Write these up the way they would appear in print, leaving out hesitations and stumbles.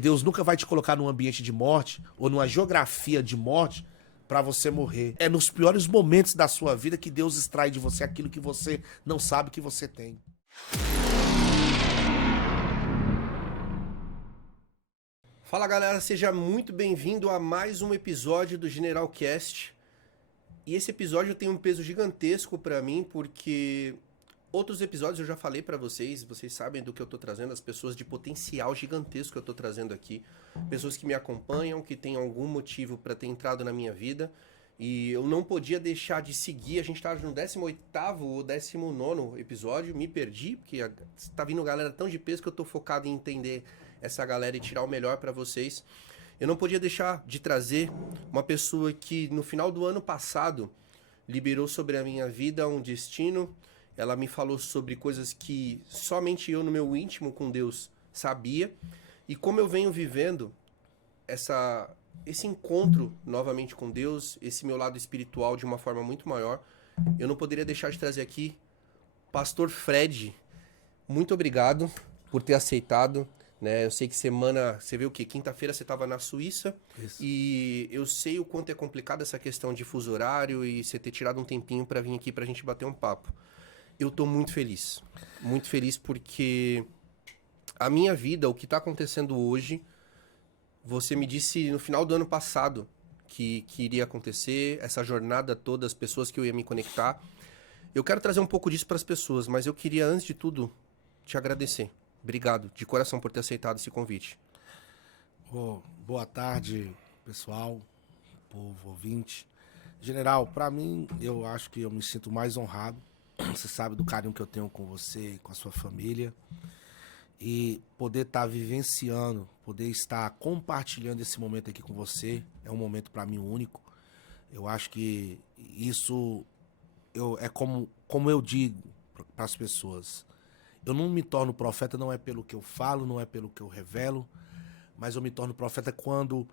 Deus nunca vai te colocar num ambiente de morte ou numa geografia de morte para você morrer. É nos piores momentos da sua vida que Deus extrai de você aquilo que você não sabe que você tem. Fala galera, seja muito bem-vindo a mais um episódio do General Cast. E esse episódio tem um peso gigantesco pra mim porque outros episódios eu já falei pra vocês, vocês sabem do que eu tô trazendo, as pessoas de potencial gigantesco que eu tô trazendo aqui, pessoas que me acompanham, que têm algum motivo pra ter entrado na minha vida. E eu não podia deixar de seguir, a gente tá no 18º ou 19º episódio, me perdi, porque tá vindo galera tão de peso que eu tô focado em entender essa galera e tirar o melhor pra vocês. Eu não podia deixar de trazer uma pessoa que no final do ano passado liberou sobre a minha vida um destino. Ela me falou sobre coisas que somente eu no meu íntimo com Deus sabia. E como eu venho vivendo esse encontro novamente com Deus, esse meu lado espiritual de uma forma muito maior, eu não poderia deixar de trazer aqui Pastor Fred. Muito obrigado por ter aceitado. Né? Eu sei que você vê o quê? Quinta-feira você estava na Suíça. Isso. E eu sei o quanto é complicado essa questão de fuso horário e você ter tirado um tempinho para vir aqui pra gente bater um papo. Eu tô muito feliz porque a minha vida, o que tá acontecendo hoje, você me disse no final do ano passado que iria acontecer, essa jornada toda, as pessoas que eu ia me conectar. Eu quero trazer um pouco disso para as pessoas, mas eu queria, antes de tudo, te agradecer. Obrigado, de coração, por ter aceitado esse convite. Boa tarde, pessoal, povo ouvinte. General, para mim, eu acho que eu me sinto mais honrado. Você sabe do carinho que eu tenho com você e com a sua família. E poder estar vivenciando, poder estar compartilhando esse momento aqui com você, é um momento para mim único. Eu acho que isso é como eu digo para as pessoas. Eu não me torno profeta, não é pelo que eu falo, não é pelo que eu revelo, mas eu me torno profeta quando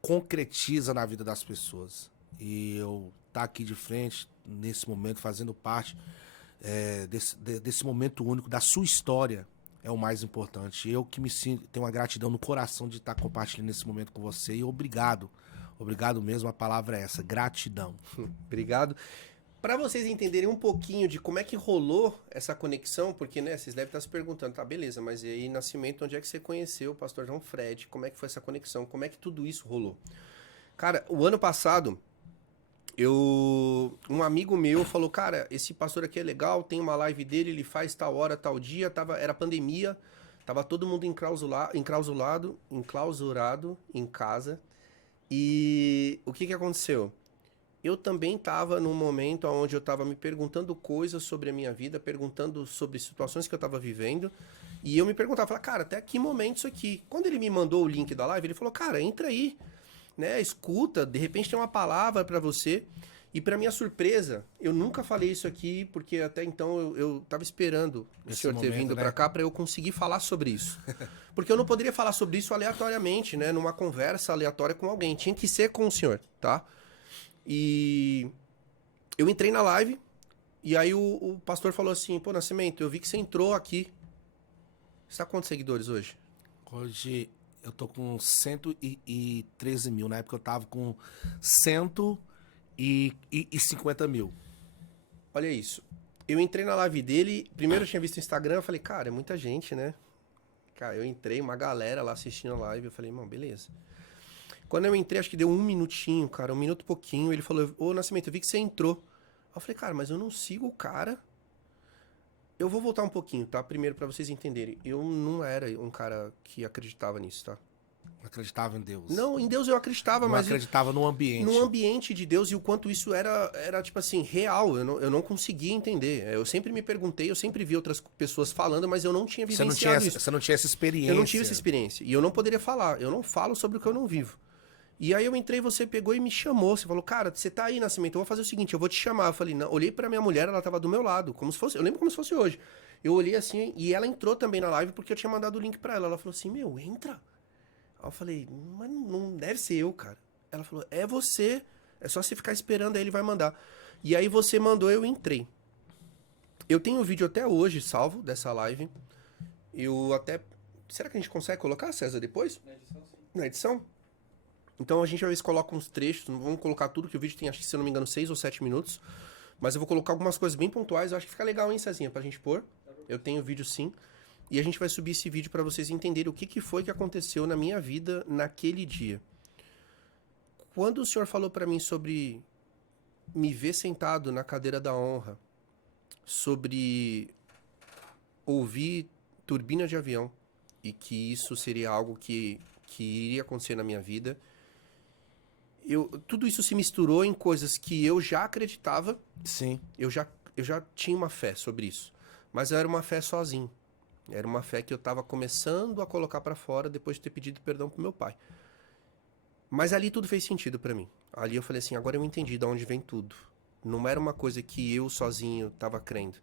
concretiza na vida das pessoas. E eu estar aqui de frente, nesse momento, fazendo parte desse momento único, da sua história, é o mais importante. Eu que me sinto, tenho uma gratidão no coração de estar compartilhando esse momento com você. E obrigado. Obrigado mesmo, a palavra é essa, gratidão. Obrigado. Para vocês entenderem um pouquinho de como é que rolou essa conexão, porque, né, vocês devem estar se perguntando, tá, beleza, mas e aí, Nascimento, onde é que você conheceu o pastor João Fred? Como é que foi essa conexão? Como é que tudo isso rolou? Cara, o ano passado, um amigo meu falou, cara, esse pastor aqui é legal, tem uma live dele, ele faz tal hora, tal dia, era pandemia, tava todo mundo enclausurado em casa, e o que aconteceu? Eu também estava num momento onde eu estava me perguntando coisas sobre a minha vida, perguntando sobre situações que eu estava vivendo, e eu me perguntava, cara, até que momento isso aqui? Quando ele me mandou o link da live, ele falou, cara, entra aí, né, escuta, de repente tem uma palavra para você. E para minha surpresa, eu nunca falei isso aqui, porque até então eu tava esperando o senhor ter vindo, né, para cá para eu conseguir falar sobre isso. Porque eu não poderia falar sobre isso aleatoriamente, né, numa conversa aleatória com alguém, tinha que ser com o senhor, tá? E eu entrei na live, e aí o pastor falou assim, pô, Nascimento, eu vi que você entrou aqui. Você tá com quantos seguidores hoje? Hoje eu tô com 113 mil, na época eu tava com 150 mil. Olha isso, eu entrei na live dele, primeiro eu tinha visto o Instagram, eu falei, cara, é muita gente, né? Cara, eu entrei, uma galera lá assistindo a live, eu falei, irmão, beleza. Quando eu entrei, acho que deu um minutinho, cara, um minuto e pouquinho, ele falou, ô Nascimento, eu vi que você entrou. Aí eu falei, cara, mas eu não sigo o cara. Eu vou voltar um pouquinho, tá? Primeiro, pra vocês entenderem, eu não era um cara que acreditava nisso, tá? Acreditava em Deus. Não, em Deus eu acreditava, não mas... acreditava no ambiente. No ambiente de Deus e o quanto isso era tipo assim, real. Eu não conseguia entender. Eu sempre me perguntei, eu sempre vi outras pessoas falando, mas eu não tinha vivenciado isso. Você não tinha essa experiência. Eu não tive essa experiência. E eu não poderia falar. Eu não falo sobre o que eu não vivo. E aí eu entrei, você pegou e me chamou. Você falou, cara, você tá aí, Nascimento, eu vou fazer o seguinte, eu vou te chamar. Eu falei, não, olhei pra minha mulher, ela tava do meu lado, como se fosse, eu lembro como se fosse hoje. Eu olhei assim, e ela entrou também na live, porque eu tinha mandado o link pra ela. Ela falou assim, meu, entra. Aí eu falei, mas não deve ser eu, cara. Ela falou, é você, é só você ficar esperando, aí ele vai mandar. E aí você mandou, eu entrei. Eu tenho o vídeo até hoje salvo dessa live. Eu até Será que a gente consegue colocar, César, depois? Na edição, sim. Na edição? Então a gente vai ver se coloca uns trechos. Não vamos colocar tudo, que o vídeo tem, acho que, se eu não me engano, 6 ou 7 minutos. Mas eu vou colocar algumas coisas bem pontuais. Eu acho que fica legal, hein, Cezinha, pra gente pôr. Eu tenho vídeo sim. E a gente vai subir esse vídeo pra vocês entenderem o que foi que aconteceu na minha vida naquele dia. Quando o senhor falou pra mim sobre me ver sentado na cadeira da honra, sobre ouvir turbina de avião, e que isso seria algo que iria acontecer na minha vida, tudo isso se misturou em coisas que eu já acreditava, Sim. eu já tinha uma fé sobre isso, mas era uma fé sozinho. Era uma fé que eu estava começando a colocar para fora depois de ter pedido perdão pro meu pai. Mas ali tudo fez sentido para mim. Ali eu falei assim, agora eu entendi de onde vem tudo. Não era uma coisa que eu sozinho estava crendo.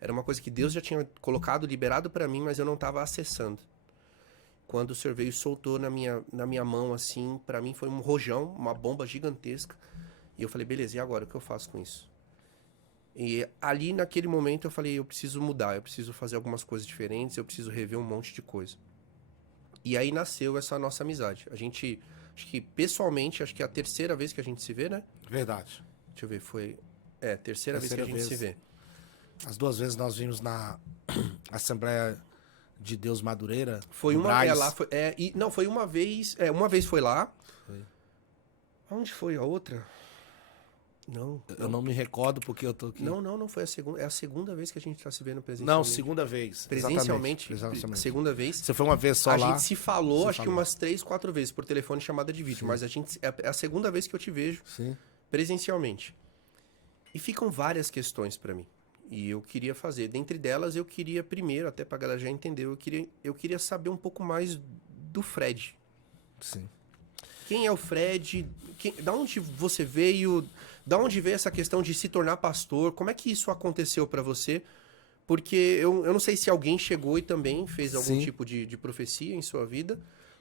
Era uma coisa que Deus já tinha colocado, liberado para mim, mas eu não estava acessando. Quando o Senhor veio e soltou na minha mão, assim, para mim foi um rojão, uma bomba gigantesca. E eu falei, beleza, e agora? O que eu faço com isso? E ali, naquele momento, eu falei, eu preciso mudar, eu preciso fazer algumas coisas diferentes, eu preciso rever um monte de coisa. E aí nasceu essa nossa amizade. A gente, acho que pessoalmente, acho que é a terceira vez que a gente se vê, né? Verdade. Deixa eu ver, foi... terceira vez que a gente se vê. As 2 vezes nós vimos na Assembleia de Deus Madureira. Foi no uma Brás. lá, foi uma vez. Uma vez foi lá. Foi. Onde foi a outra? Não. Eu não me recordo porque eu tô aqui. Não foi a segunda. É a segunda vez que a gente tá se vendo Não, presencialmente. segunda vez. Presencialmente. Exatamente. A segunda vez. Você foi uma vez só A lá. gente se falou, Você acho que falou. umas 3, 4 vezes por telefone, chamada de vídeo. Sim. Mas é a segunda vez que eu te vejo Sim. presencialmente. E ficam várias questões pra mim. E eu queria fazer. Dentre delas, eu queria primeiro, até pra galera já entender, eu queria saber um pouco mais do Fred. Sim. Quem é o Fred? Da onde você veio? Da onde veio essa questão de se tornar pastor? Como é que isso aconteceu pra você? Porque eu não sei se alguém chegou e também fez algum Sim. tipo de profecia em sua vida,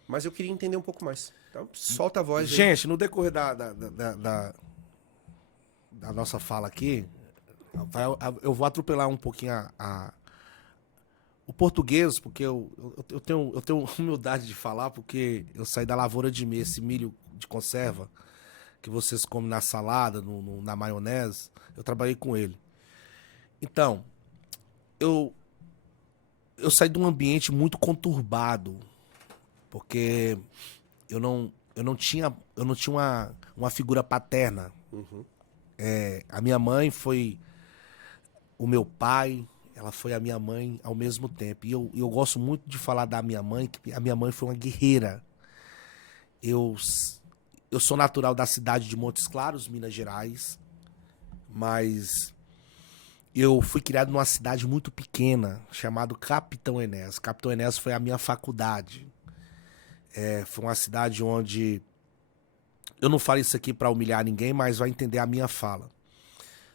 mas eu queria entender um pouco mais. Então, solta a voz aí. Gente, no decorrer da nossa fala aqui, eu vou atropelar um pouquinho o português, porque eu tenho humildade de falar, porque eu saí da lavoura de milho, esse milho de conserva, que vocês comem na salada, na maionese, eu trabalhei com ele. Então, eu saí de um ambiente muito conturbado, porque eu não tinha uma figura paterna. Uhum. A minha mãe foi o meu pai, ela foi a minha mãe ao mesmo tempo. E eu gosto muito de falar da minha mãe, que a minha mãe foi uma guerreira. Eu sou natural da cidade de Montes Claros, Minas Gerais, mas eu fui criado numa cidade muito pequena, chamada Capitão Enéas. Capitão Enéas foi a minha faculdade. Foi uma cidade onde... Eu não falo isso aqui para humilhar ninguém, mas vai entender a minha fala.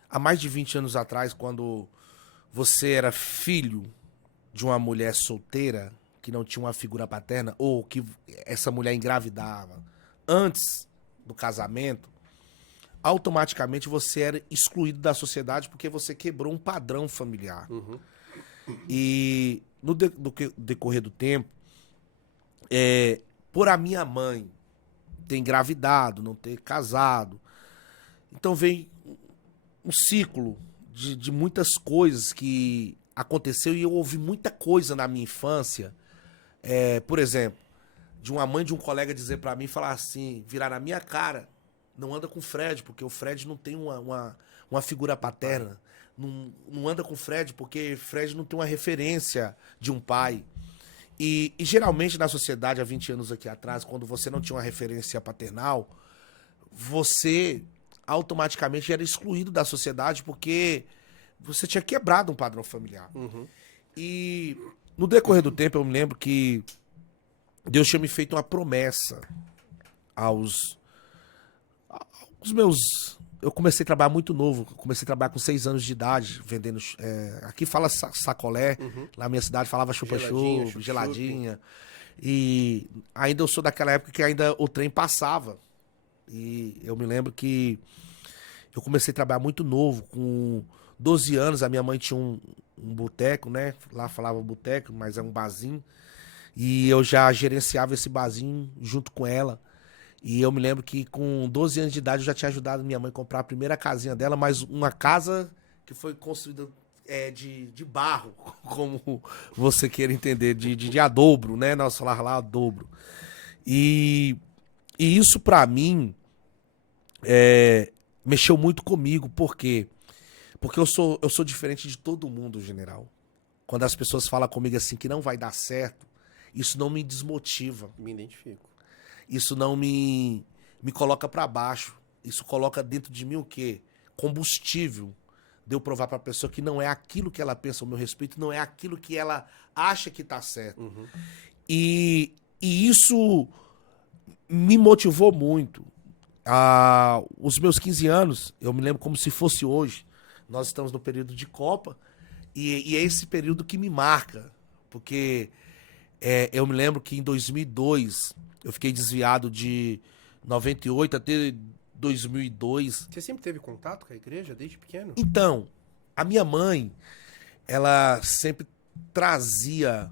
Há mais de 20 anos atrás, quando você era filho de uma mulher solteira, que não tinha uma figura paterna, ou que essa mulher engravidava antes do casamento, automaticamente você era excluído da sociedade porque você quebrou um padrão familiar. Uhum. E no decorrer do tempo, por a minha mãe ter engravidado, não ter casado, então veio um ciclo de muitas coisas que aconteceu e eu ouvi muita coisa na minha infância. Por exemplo, de uma mãe de um colega dizer pra mim, falar assim, virar na minha cara, não anda com o Fred, porque o Fred não tem uma figura paterna. Não anda com o Fred, porque Fred não tem uma referência de um pai. E geralmente na sociedade, há 20 anos aqui atrás, quando você não tinha uma referência paternal, você automaticamente era excluído da sociedade porque você tinha quebrado um padrão familiar. Uhum. E no decorrer do tempo eu me lembro que Deus tinha me feito uma promessa aos meus... Eu comecei a trabalhar muito novo, comecei a trabalhar com 6 anos de idade, vendendo... aqui fala sacolé, lá na minha cidade falava chupa-chupa, geladinha. E ainda eu sou daquela época que ainda o trem passava. E eu me lembro que eu comecei a trabalhar muito novo, com 12 anos, a minha mãe tinha um boteco, né? Lá falava boteco, mas é um barzinho. E eu já gerenciava esse barzinho junto com ela. E eu me lembro que com 12 anos de idade eu já tinha ajudado minha mãe a comprar a primeira casinha dela, mas uma casa que foi construída de barro, como você queira entender, de adobro, né? Nós falávamos lá adobro. E, e isso pra mim mexeu muito comigo, por quê? Porque eu sou diferente de todo mundo, general. Quando as pessoas falam comigo assim que não vai dar certo, isso não me desmotiva. Me identifico. Isso não me coloca pra baixo. Isso coloca dentro de mim o quê? Combustível. De eu provar pra pessoa que não é aquilo que ela pensa ao meu respeito, não é aquilo que ela acha que tá certo. Uhum. E isso me motivou muito. Os meus 15 anos, eu me lembro como se fosse hoje. Nós estamos no período de Copa e é esse período que me marca. Porque eu me lembro que em 2002 eu fiquei desviado de 98 até 2002. Você sempre teve contato com a igreja desde pequeno? Então, a minha mãe, ela sempre trazia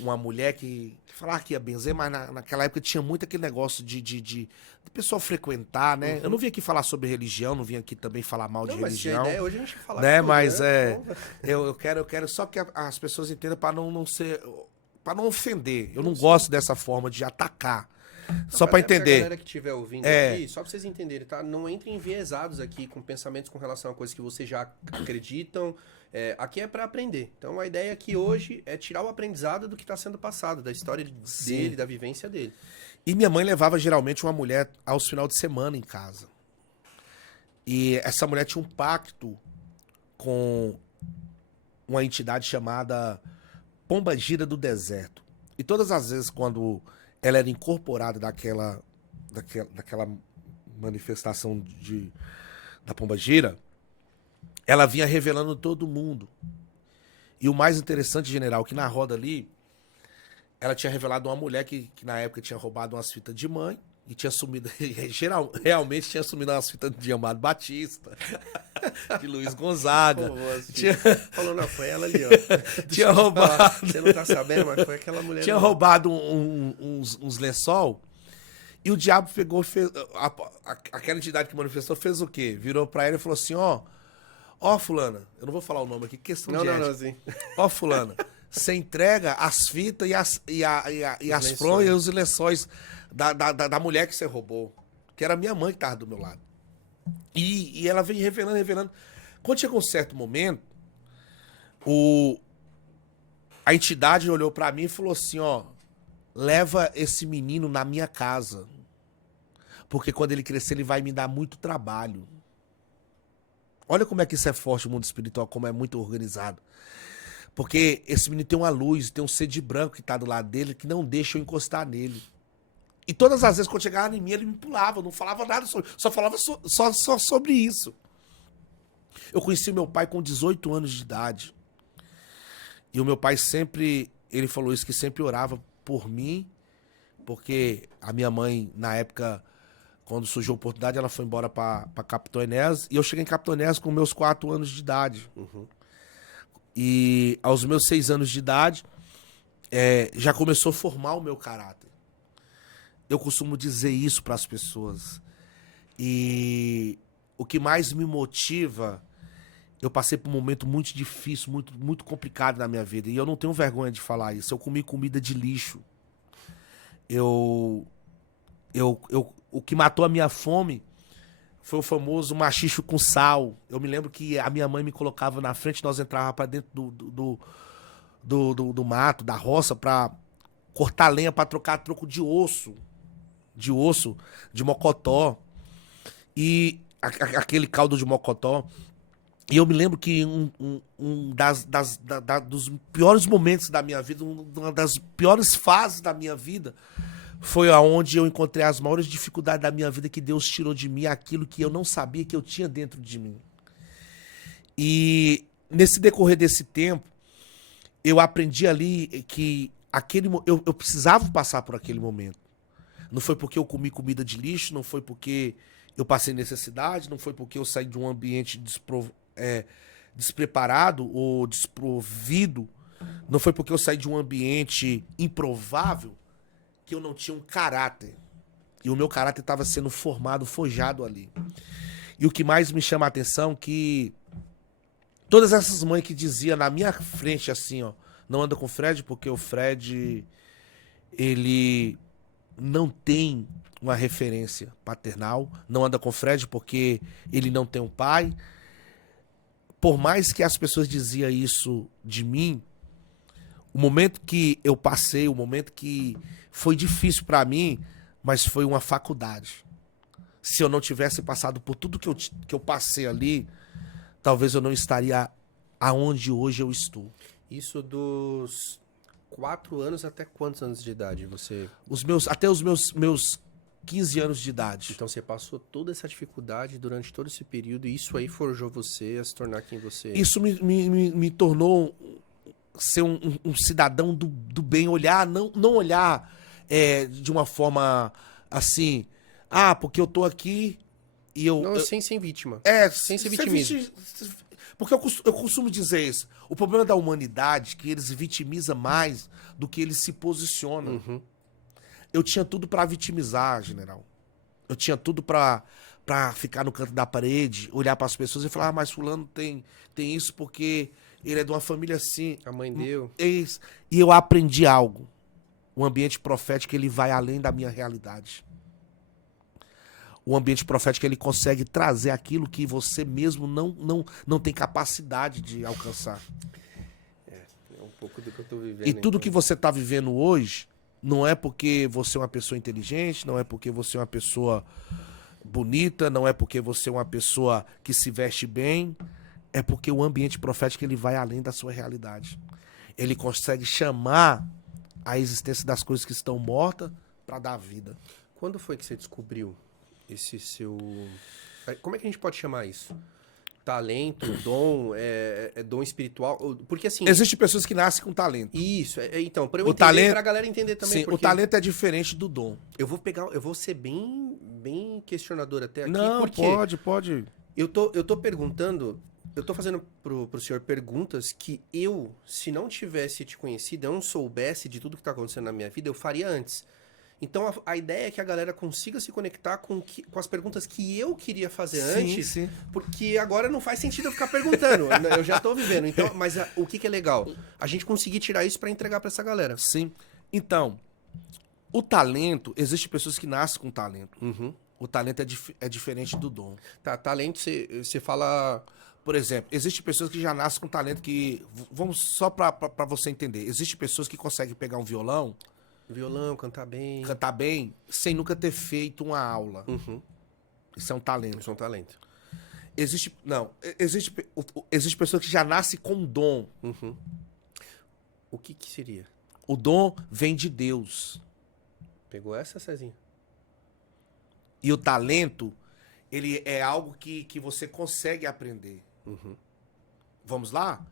uma mulher que falava que ia benzer, mas naquela época tinha muito aquele negócio de pessoal frequentar, né? Uhum. Eu não vim aqui falar sobre religião, não vim aqui também falar mal de Não, mas religião. a ideia hoje a gente fala Né? tudo, Mas né? eu quero só que as pessoas entendam para não ser, para não ofender. Eu não gosto dessa forma de atacar. Só para Até pra entender. galera que estiver ouvindo É. aqui, só pra vocês entenderem, tá? Não entrem enviesados aqui com pensamentos com relação a coisas que vocês já acreditam. Aqui é pra aprender. Então a ideia aqui hoje é tirar o aprendizado do que tá sendo passado, da história dele, da vivência dele. E minha mãe levava geralmente uma mulher aos finais de semana em casa. E essa mulher tinha um pacto com uma entidade chamada Pombagira do Deserto. E todas as vezes quando ela era incorporada daquela manifestação da Pombagira, ela vinha revelando todo mundo. E o mais interessante, general, que na roda ali, ela tinha revelado uma mulher que na época tinha roubado umas fitas de mãe e tinha sumido, realmente tinha sumido umas fitas de Amado Batista, de Luiz Gonzaga. Pô, tinha, falou, não, foi ela ali, ó. tinha roubado. Você não tá sabendo, mas foi aquela mulher. Tinha ali. roubado uns lençol e o diabo pegou, fez, aquela entidade que manifestou fez o quê? Virou pra ela e falou assim, ó fulana, eu não vou falar o nome aqui, questão de ética. Não, sim. Ó fulana, você entrega as fitas e as fronhas e os lençóis da mulher que você roubou. Que era minha mãe que tava do meu lado. E ela vem revelando. Quando chegou um certo momento, a entidade olhou pra mim e falou assim, ó, leva esse menino na minha casa. Porque quando ele crescer, ele vai me dar muito trabalho. Olha como é que isso é forte, o mundo espiritual, como é muito organizado. Porque esse menino tem uma luz, tem um ser de branco que tá do lado dele, que não deixa eu encostar nele. E todas as vezes quando chegava em mim, ele me pulava, não falava nada sobre, só falava só sobre isso. Eu conheci meu pai com 18 anos de idade. E o meu pai sempre, ele falou isso, que sempre orava por mim, porque a minha mãe, na época, quando surgiu a oportunidade, ela foi embora para Capitão Enéas, e eu cheguei em Capitão Enéas com meus 4 anos de idade. Uhum. E aos meus 6 anos de idade, já começou a formar o meu caráter. Eu costumo dizer isso para as pessoas. E o que mais me motiva, eu passei por um momento muito difícil, muito complicado na minha vida. E eu não tenho vergonha de falar isso. Eu comi comida de lixo. O que matou a minha fome foi o famoso machicho com sal. Eu me lembro que a minha mãe me colocava na frente, nós entrávamos para dentro do mato, da roça, para cortar lenha, para trocar troco de osso, de mocotó. E aquele caldo de mocotó. E eu me lembro que dos piores momentos da minha vida, uma das piores fases da minha vida, foi aonde eu encontrei as maiores dificuldades da minha vida, que Deus tirou de mim aquilo que eu não sabia que eu tinha dentro de mim. E nesse decorrer desse tempo, eu aprendi ali que eu precisava passar por aquele momento. Não foi porque eu comi comida de lixo, não foi porque eu passei necessidade, não foi porque eu saí de um ambiente despreparado ou desprovido, não foi porque eu saí de um ambiente improvável que eu não tinha um caráter. E o meu caráter estava sendo formado, forjado ali. E o que mais me chama a atenção é que todas essas mães que diziam na minha frente assim, ó, não anda com o Fred porque o Fred, ele não tem uma referência paternal, não anda com o Fred porque ele não tem um pai. Por mais que as pessoas diziam isso de mim, o momento que eu passei, o momento que foi difícil pra mim, mas foi uma faculdade. Se eu não tivesse passado por tudo que eu passei ali, talvez eu não estaria aonde hoje eu estou. Isso dos 4 anos até quantos anos de idade você... Até os meus 15 anos de idade. Então você passou toda essa dificuldade durante todo esse período e isso aí forjou você a se tornar quem você é. Isso me tornou ser um cidadão do bem, olhar, não olhar de uma forma assim, porque eu tô aqui e eu... Não, sem ser vítima. Sem ser vitimismo. Porque eu costumo dizer isso. O problema da humanidade é que eles vitimizam mais do que eles se posicionam. Uhum. Eu tinha tudo pra vitimizar, general. Eu tinha tudo pra ficar no canto da parede, olhar pras pessoas e falar, mas fulano tem isso porque ele é de uma família assim. A mãe deu. E eu aprendi algo. O ambiente profético, ele vai além da minha realidade. O ambiente profético, ele consegue trazer aquilo que você mesmo não tem capacidade de alcançar. É um pouco do que eu tô vivendo. E tudo que você tá vivendo hoje, não é porque você é uma pessoa inteligente, não é porque você é uma pessoa bonita, não é porque você é uma pessoa que se veste bem, é porque o ambiente profético, ele vai além da sua realidade. Ele consegue chamar a existência das coisas que estão mortas para dar vida. Quando foi que você descobriu esse seu... Como é que a gente pode chamar isso? Talento, dom, dom espiritual? Porque assim... Existem pessoas que nascem com talento. Isso, então, pra eu O entender, talento- pra galera entender também. Sim, porque o talento é diferente do dom. eu vou ser bem questionador até aqui, Não, porque pode. eu tô perguntando, eu tô fazendo pro senhor perguntas que eu, se não tivesse te conhecido, eu não soubesse de tudo que tá acontecendo na minha vida, eu faria antes. Então a ideia é que a galera consiga se conectar com as perguntas que eu queria fazer antes, Sim. porque agora não faz sentido eu ficar perguntando. Eu já tô vivendo. Então, mas o que é legal? A gente conseguir tirar isso pra entregar pra essa galera. Sim. Então, o talento, existem pessoas que nascem com talento. Uhum. O talento é diferente do dom. Tá, talento, você fala. Por exemplo, existem pessoas que já nascem com talento que... Vamos só pra você entender. Existem pessoas que conseguem pegar um violão, Violão, cantar bem. cantar bem, sem nunca ter feito uma aula. Uhum. Isso é um talento. Isso é um talento. Existe pessoas que já nascem com dom. Uhum. O que seria? O dom vem de Deus. Pegou essa, Cezinha? E o talento, ele é algo que você consegue aprender. Uhum. Vamos lá?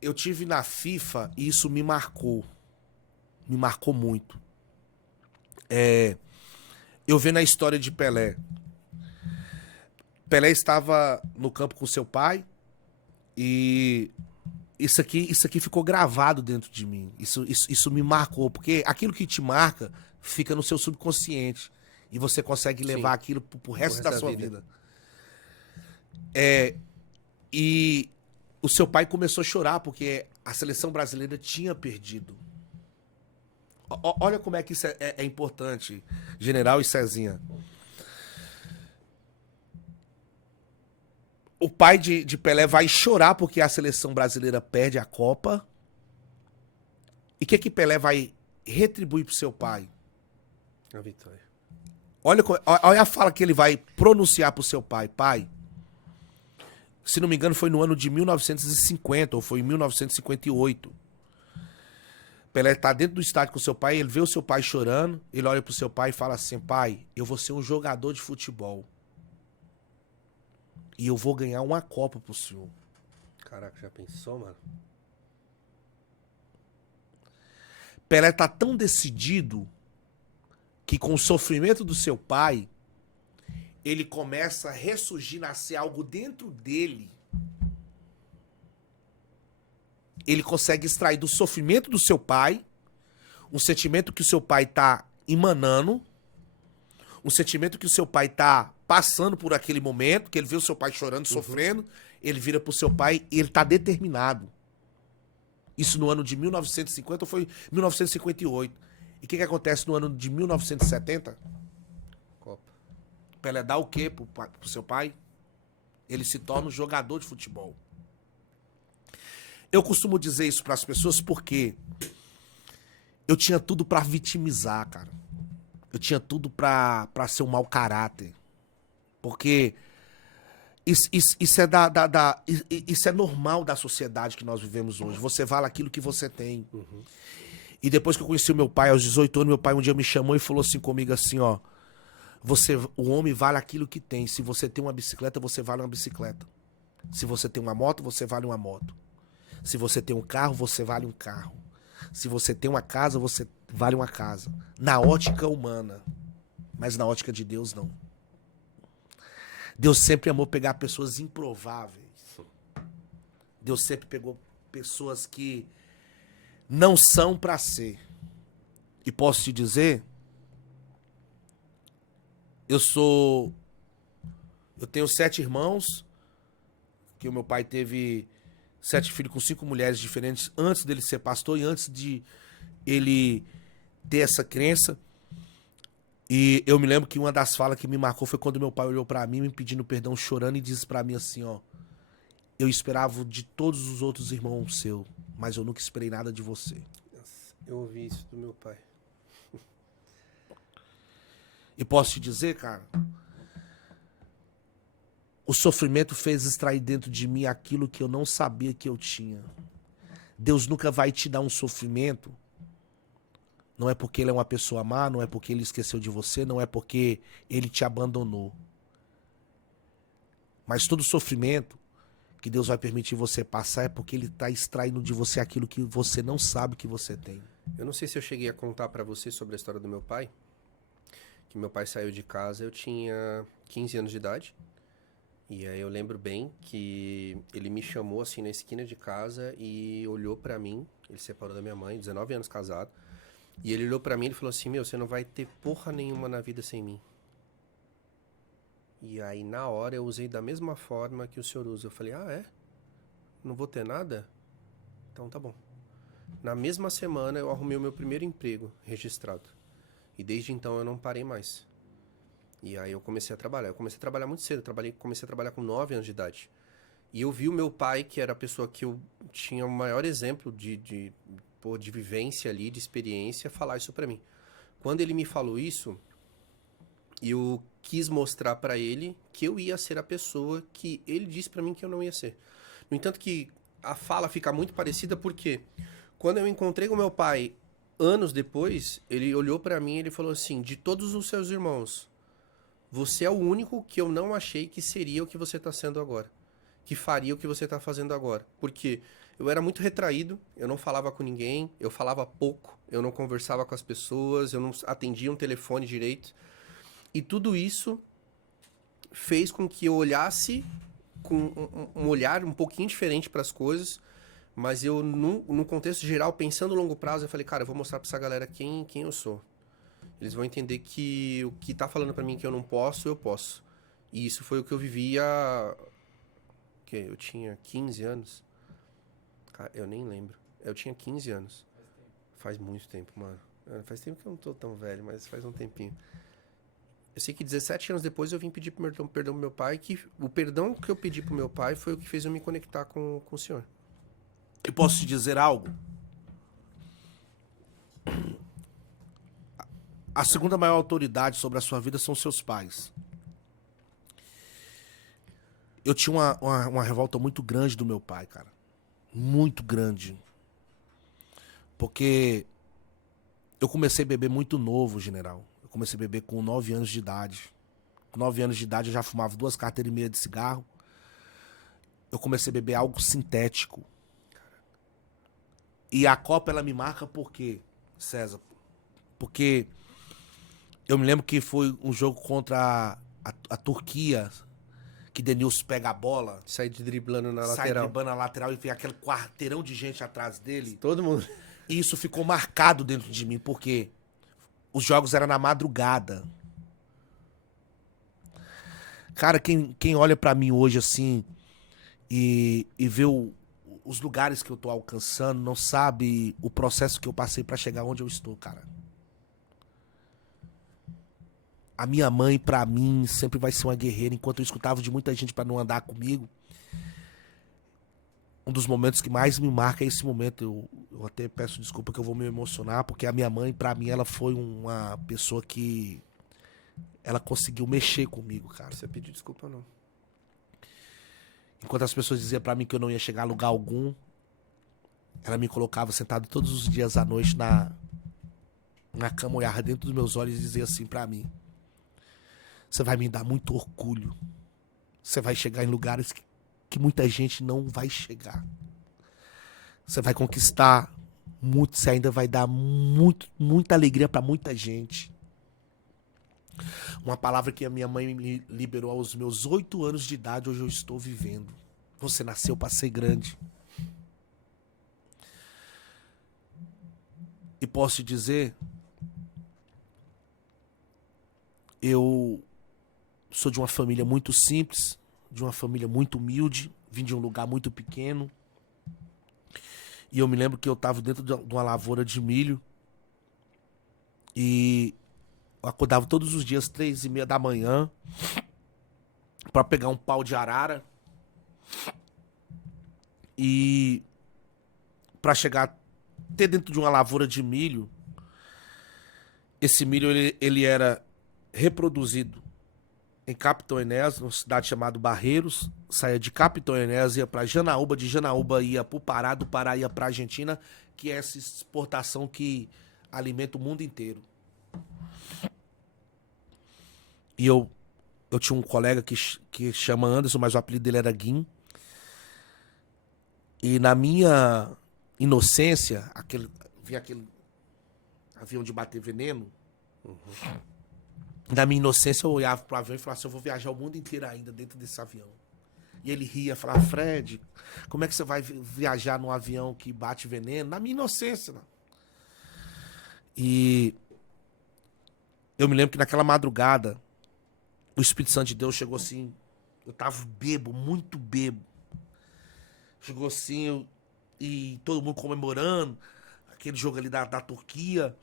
Eu tive na FIFA e isso me marcou. Me marcou muito. Eu vendo a história de Pelé. Pelé estava no campo com seu pai e isso aqui ficou gravado dentro de mim. Isso me marcou, porque aquilo que te marca fica no seu subconsciente e você consegue levar aquilo pro resto da sua vida. E o seu pai começou a chorar porque a seleção brasileira tinha perdido. Olha como é que isso é importante, General e Cezinha. O pai de Pelé vai chorar porque a seleção brasileira perde a Copa. E o que Pelé vai retribuir pro seu pai? A vitória. Olha a fala que ele vai pronunciar pro seu pai. Pai, se não me engano foi no ano de 1950 ou foi em 1958. Pelé tá dentro do estádio com o seu pai, ele vê o seu pai chorando, ele olha pro seu pai e fala assim, pai, eu vou ser um jogador de futebol. E eu vou ganhar uma Copa pro senhor. Caraca, já pensou, mano? Pelé tá tão decidido que com o sofrimento do seu pai, ele começa a ressurgir, nascer algo dentro dele ele consegue extrair do sofrimento do seu pai um sentimento que o seu pai tá emanando, um sentimento que o seu pai tá passando por aquele momento, que ele vê o seu pai chorando, sofrendo, ele vira pro seu pai e ele tá determinado. Isso no ano de 1950 ou foi 1958? E o que acontece no ano de 1970? Copa. Pelé dá o quê pro seu pai? Ele se torna um jogador de futebol. Eu costumo dizer isso pras pessoas porque eu tinha tudo pra vitimizar, cara. Eu tinha tudo pra ser um mau caráter. Porque isso é normal da sociedade que nós vivemos hoje. Você vale aquilo que você tem. E depois que eu conheci o meu pai, aos 18 anos, meu pai um dia me chamou e falou assim comigo assim, ó. O homem vale aquilo que tem. Se você tem uma bicicleta, você vale uma bicicleta. Se você tem uma moto, você vale uma moto. Se você tem um carro, você vale um carro. Se você tem uma casa, você vale uma casa. Na ótica humana. Mas na ótica de Deus, não. Deus sempre amou pegar pessoas improváveis. Deus sempre pegou pessoas que não são pra ser. E posso te dizer, eu tenho 7 irmãos, que o meu pai teve 7 filhos com 5 mulheres diferentes antes dele ser pastor e antes de ele ter essa crença. E eu me lembro que uma das falas que me marcou foi quando meu pai olhou pra mim, me pedindo perdão, chorando, e disse pra mim assim, ó: eu esperava de todos os outros irmãos seu, mas eu nunca esperei nada de você. Nossa, eu ouvi isso do meu pai. E posso te dizer, cara, o sofrimento fez extrair dentro de mim aquilo que eu não sabia que eu tinha. Deus nunca vai te dar um sofrimento. Não é porque ele é uma pessoa má, não é porque ele esqueceu de você, não é porque ele te abandonou. Mas todo sofrimento que Deus vai permitir você passar é porque ele está extraindo de você aquilo que você não sabe que você tem. Eu não sei se eu cheguei a contar pra você sobre a história do meu pai. Que meu pai saiu de casa, eu tinha 15 anos de idade. E aí eu lembro bem que ele me chamou assim na esquina de casa e olhou pra mim. Ele se separou da minha mãe, 19 anos casado. E ele olhou pra mim e falou assim, meu, você não vai ter porra nenhuma na vida sem mim. E aí na hora eu usei da mesma forma que o senhor usa. Eu falei, ah, é? Não vou ter nada? Então tá bom. Na mesma semana eu arrumei o meu primeiro emprego registrado. E desde então eu não parei mais. E aí eu comecei a trabalhar. Eu comecei a trabalhar muito cedo. Comecei a trabalhar com 9 anos de idade. E eu vi o meu pai, que era a pessoa que eu tinha o maior exemplo de vivência ali, de experiência, falar isso pra mim. Quando ele me falou isso, eu quis mostrar pra ele que eu ia ser a pessoa que ele disse pra mim que eu não ia ser. No entanto que a fala fica muito parecida porque quando eu encontrei com meu pai anos depois, ele olhou pra mim e ele falou assim, de todos os seus irmãos, você é o único que eu não achei que seria o que você tá sendo agora. Que faria o que você tá fazendo agora. Porque eu era muito retraído, eu não falava com ninguém, eu falava pouco, eu não conversava com as pessoas, eu não atendia um telefone direito. E tudo isso fez com que eu olhasse com um olhar um pouquinho diferente para as coisas, mas eu, no contexto geral, pensando a longo prazo, eu falei, cara, eu vou mostrar para essa galera quem eu sou. Eles vão entender que o que tá falando para mim que eu não posso, eu posso. E isso foi o que eu vivia... Eu tinha 15 anos. Cara, eu nem lembro. Eu tinha 15 anos. Faz muito tempo, mano. Faz tempo que eu não tô tão velho, mas faz um tempinho. Eu sei que 17 anos depois eu vim pedir perdão pro meu pai, que o perdão que eu pedi pro meu pai foi o que fez eu me conectar com o senhor. Eu posso te dizer algo? A segunda maior autoridade sobre a sua vida são seus pais. Eu tinha uma revolta muito grande do meu pai, cara. Muito grande. Porque eu comecei a beber muito novo, general. Eu comecei a beber com 9 anos de idade. Com 9 anos de idade eu já fumava 2 carteiras e meia de cigarro. Eu comecei a beber algo sintético. E a Copa, ela me marca por quê, César? Porque eu me lembro que foi um jogo contra a Turquia, que que Denilson pega a bola, Sai driblando na sai lateral. driblando na lateral e vem aquele quarteirão de gente atrás dele. Todo mundo. E isso ficou marcado dentro de mim, porque os jogos eram na madrugada. Cara, quem olha pra mim hoje assim e vê os lugares que eu tô alcançando, não sabe o processo que eu passei pra chegar onde eu estou, cara. A minha mãe, pra mim, sempre vai ser uma guerreira. Enquanto eu escutava de muita gente pra não andar comigo, um dos momentos que mais me marca é esse momento. Eu até peço desculpa que eu vou me emocionar, porque a minha mãe, pra mim, ela foi uma pessoa que ela conseguiu mexer comigo, cara. Não precisa pedir desculpa, não. Enquanto as pessoas diziam pra mim que eu não ia chegar a lugar algum, ela me colocava sentado todos os dias à noite na cama, olhava dentro dos meus olhos e dizia assim pra mim: você vai me dar muito orgulho. Você vai chegar em lugares que muita gente não vai chegar. Você vai conquistar muito, você ainda vai dar muita alegria pra muita gente. Uma palavra que a minha mãe me liberou aos meus 8 anos de idade, hoje eu estou vivendo. Você nasceu para ser grande. E posso te dizer, eu sou de uma família muito simples, de uma família muito humilde, vim de um lugar muito pequeno. E eu me lembro que eu estava dentro de uma lavoura de milho e eu acordava todos os dias 3:30 da manhã para pegar um pau de arara e para chegar até dentro de uma lavoura de milho. Esse milho ele era reproduzido em Capitão Enéas, numa cidade chamada Barreiros. Saía de Capitão Enéas, ia para Janaúba, de Janaúba ia para o Pará, do Pará ia para Argentina, que é essa exportação que alimenta o mundo inteiro. E eu tinha um colega que chama Anderson, mas o apelido dele era Guim. E na minha inocência, vinha aquele avião de bater veneno. Na minha inocência, eu olhava pro avião e falava assim: eu vou viajar o mundo inteiro ainda dentro desse avião. E ele ria, falava: Fred, como é que você vai viajar num avião que bate veneno? Na minha inocência, não. E eu me lembro que naquela madrugada, o Espírito Santo de Deus chegou assim, eu tava bebo, muito bebo. Chegou assim, e todo mundo comemorando aquele jogo ali da Turquia.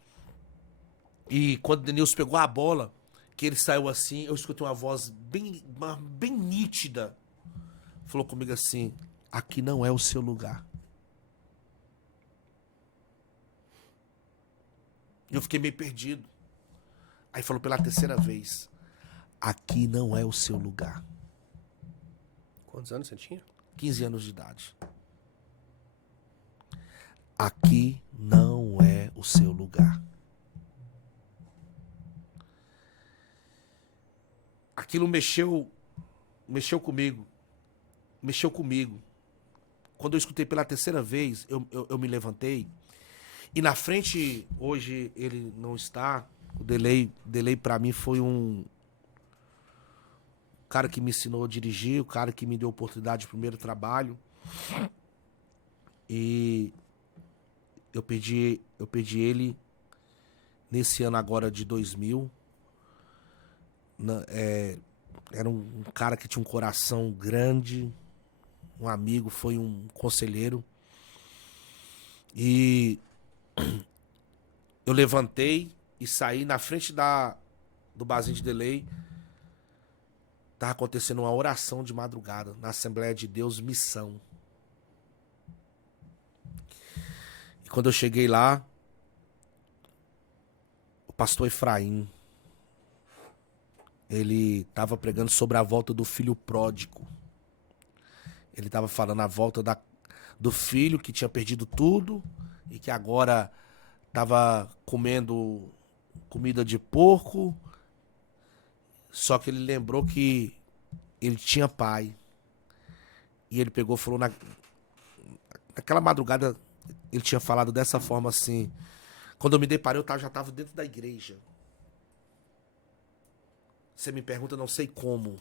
E quando o Denilson pegou a bola, que ele saiu assim, eu escutei uma voz bem nítida. Falou comigo assim: aqui não é o seu lugar. E eu fiquei meio perdido. Aí falou pela terceira vez: aqui não é o seu lugar. Quantos anos você tinha? 15 anos de idade. Aqui não é o seu lugar. Aquilo mexeu comigo. Mexeu comigo. Quando eu escutei pela terceira vez, eu me levantei. E na frente, hoje ele não está. O Delay pra mim foi um cara que me ensinou a dirigir, o cara que me deu oportunidade de primeiro trabalho. E eu perdi ele nesse ano agora de 2000. Era um cara que tinha um coração grande, um amigo, foi um conselheiro. E eu levantei e saí na frente do barzinho de Delay. Tava acontecendo uma oração de madrugada na Assembleia de Deus Missão. E quando eu cheguei lá, o pastor Efraim, ele estava pregando sobre a volta do filho pródigo. Ele estava falando a volta do filho que tinha perdido tudo e que agora estava comendo comida de porco. Só que ele lembrou que ele tinha pai. E ele pegou e falou naquela madrugada, ele tinha falado dessa forma assim: quando eu me deparei, eu já estava dentro da igreja. Você me pergunta, não sei como.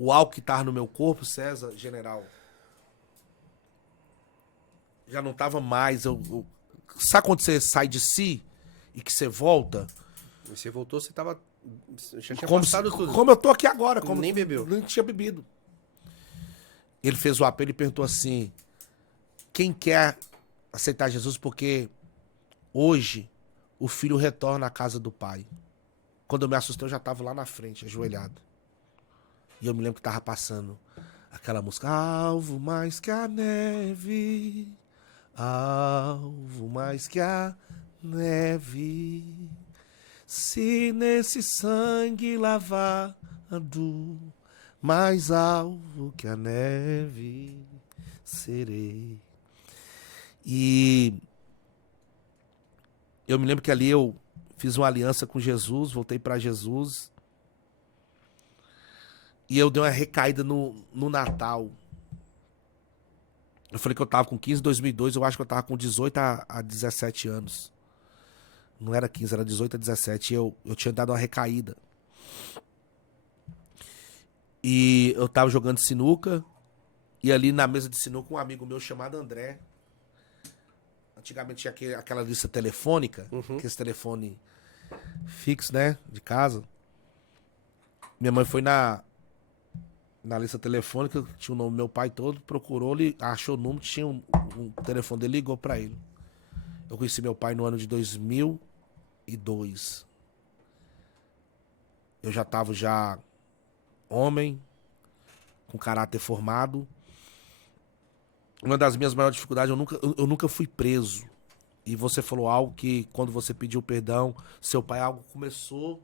o álcool que tava no meu corpo, César, general, já não tava mais. Sabe quando você sai de si e que você volta? E você voltou, você tava. Já tinha Como, passado tudo. como eu tô aqui agora. Como Nem bebeu. Nem tinha bebido. Ele fez o apelo e perguntou assim: quem quer aceitar Jesus? Porque hoje o filho retorna à casa do pai. Quando eu me assustei, eu já tava lá na frente, ajoelhado. E eu me lembro que tava passando aquela música: alvo mais que a neve, alvo mais que a neve, se nesse sangue lavado, mais alvo que a neve serei. E eu me lembro que ali eu fiz uma aliança com Jesus, voltei para Jesus. E eu dei uma recaída no Natal. Eu falei que eu tava com 15 em 2002, eu acho que eu tava com 18 a 17 anos. Não era 15, era 18 a 17. E eu tinha dado uma recaída. E eu tava jogando sinuca. E ali na mesa de sinuca, um amigo meu chamado André. Antigamente tinha aquela lista telefônica, aquele telefone fixo, né? De casa. Minha mãe foi na lista telefônica, tinha o nome do meu pai todo, procurou, ele achou o número, tinha um telefone dele, ligou pra ele. Eu conheci meu pai no ano de 2002. Eu já tava homem, com caráter formado. Uma das minhas maiores dificuldades, eu nunca fui preso. E você falou algo que, quando você pediu perdão, seu pai, algo começou.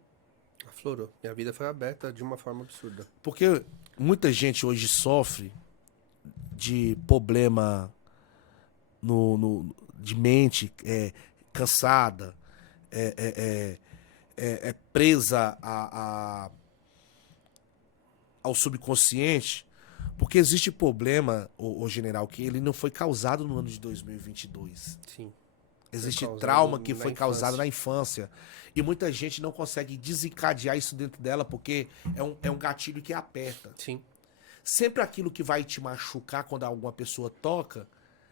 Aflorou. Minha vida foi aberta de uma forma absurda. Porque muita gente hoje sofre de problema de mente, cansada, presa ao subconsciente. Porque existe problema, o general, que ele não foi causado no ano de 2022. Sim. Existe trauma que foi causado na infância. E muita gente não consegue desencadear isso dentro dela porque é um gatilho que aperta. Sim. Sempre aquilo que vai te machucar quando alguma pessoa toca...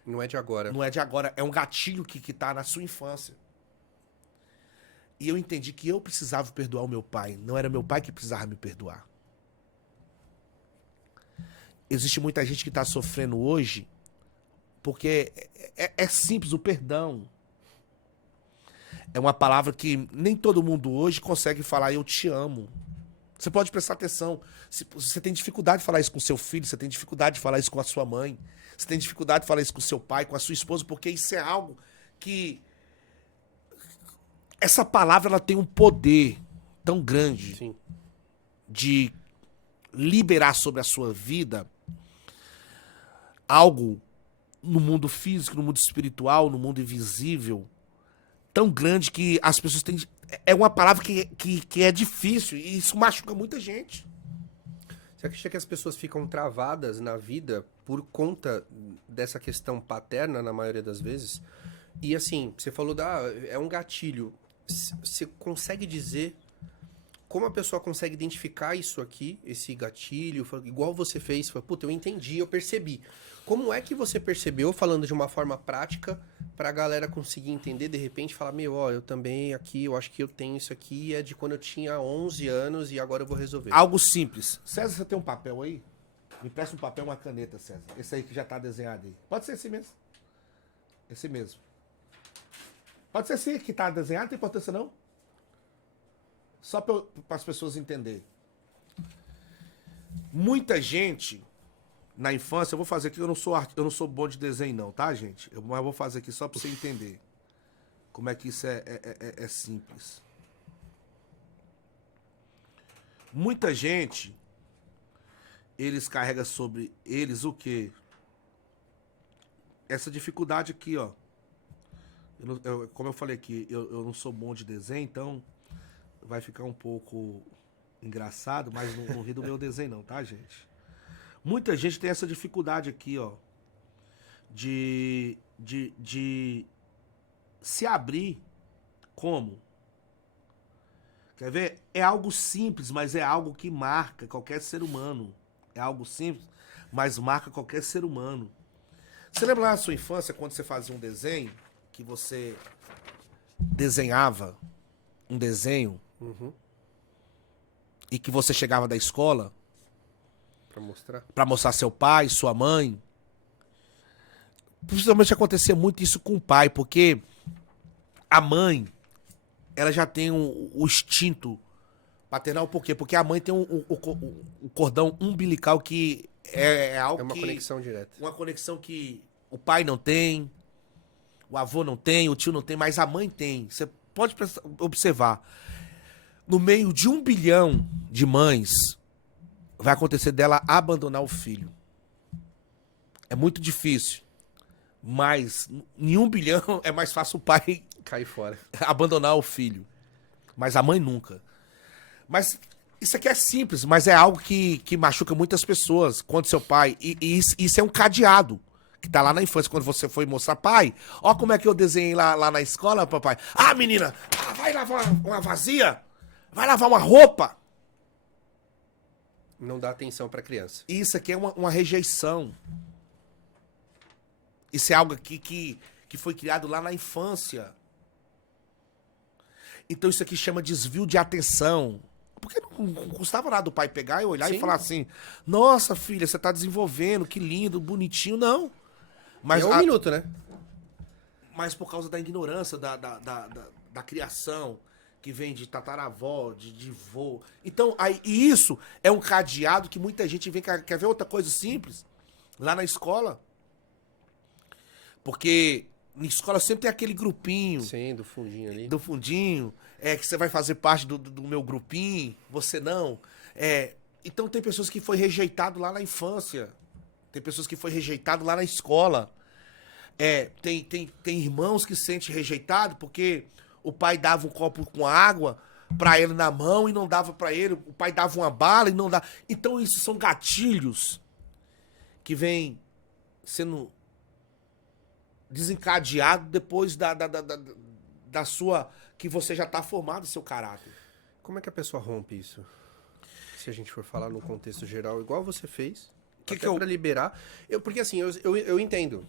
Não é de agora. Não é de agora. É um gatilho que tá na sua infância. E eu entendi que eu precisava perdoar o meu pai. Não era meu pai que precisava me perdoar. Existe muita gente que está sofrendo hoje porque é simples, o perdão. É uma palavra que nem todo mundo hoje consegue falar eu te amo. Você pode prestar atenção. Você tem dificuldade de falar isso com seu filho, você tem dificuldade de falar isso com a sua mãe, você tem dificuldade de falar isso com seu pai, com a sua esposa, porque isso é algo que... Essa palavra ela tem um poder tão grande. Sim. De liberar sobre a sua vida algo no mundo físico, no mundo espiritual, no mundo invisível, tão grande que as pessoas têm... É uma palavra que é difícil e isso machuca muita gente. Você acredita que as pessoas ficam travadas na vida por conta dessa questão paterna, na maioria das vezes? E assim, você falou é um gatilho. Você consegue dizer como a pessoa consegue identificar isso aqui, esse gatilho, igual você fez, puta, eu entendi, eu percebi. Como é que você percebeu, falando de uma forma prática, pra galera conseguir entender, de repente, falar, eu também aqui, eu acho que eu tenho isso aqui, é de quando eu tinha 11 anos e agora eu vou resolver. Algo simples. César, você tem um papel aí? Me presta um papel e uma caneta, César. Esse aí que já tá desenhado aí. Pode ser esse mesmo. Esse mesmo. Pode ser esse que tá desenhado, não tem importância não? Só para as pessoas entenderem. Muita gente, na infância, eu vou fazer aqui, eu não sou bom de desenho não, tá, gente? Mas eu vou fazer aqui só para você entender como é que isso é simples. Muita gente, eles carregam sobre eles o quê? Essa dificuldade aqui, ó. Como eu falei aqui, eu não sou bom de desenho, então... Vai ficar um pouco engraçado, mas não ri do meu desenho não, tá, gente? Muita gente tem essa dificuldade aqui, ó. De se abrir. Como? Quer ver? É algo simples, mas é algo que marca qualquer ser humano. É algo simples, mas marca qualquer ser humano. Você lembra lá na sua infância, quando você fazia um desenho, que você desenhava um desenho e que você chegava da escola pra mostrar seu pai, sua mãe? Principalmente acontecia muito isso com o pai, porque a mãe, ela já tem o instinto paternal. Por quê? Porque a mãe tem o cordão umbilical que é algo É uma que... conexão direta. Uma conexão que o pai não tem, o avô não tem, o tio não tem, mas a mãe tem. Você pode observar. No meio de 1 bilhão de mães, vai acontecer dela abandonar o filho. É muito difícil. Mas em 1 bilhão é mais fácil o pai Cair fora. abandonar o filho. Mas a mãe nunca. Mas isso aqui é simples, mas é algo que machuca muitas pessoas. Quando seu pai... E isso é um cadeado que tá lá na infância. Quando você foi mostrar, pai, ó como é que eu desenhei lá na escola, papai. Ah, menina, vai lavar uma vazia. Vai lavar uma roupa. Não dá atenção pra criança. Isso aqui é uma rejeição. Isso é algo que foi criado lá na infância. Então isso aqui chama desvio de atenção. Porque não custava nada o pai pegar e olhar e falar assim, nossa, filha, você tá desenvolvendo, que lindo, bonitinho. Não. Mas é um minuto, né? Mas por causa da ignorância da criação, que vem de tataravó, de vô. Então, e isso é um cadeado que muita gente vem... Quer ver outra coisa simples? Lá na escola... Porque na escola sempre tem aquele grupinho. Sim, do fundinho ali. Do fundinho. Que você vai fazer parte do meu grupinho, você não. Então tem pessoas que foi rejeitado lá na infância. Tem pessoas que foi rejeitado lá na escola. Tem irmãos que se sentem rejeitados porque o pai dava um copo com água pra ele na mão e não dava pra ele. O pai dava uma bala e não dava. Então isso são gatilhos que vêm sendo... desencadeado depois da sua... que você já tá formado, seu caráter. Como é que a pessoa rompe isso? Se a gente for falar no contexto geral, igual você fez, pra liberar. Porque assim, eu entendo.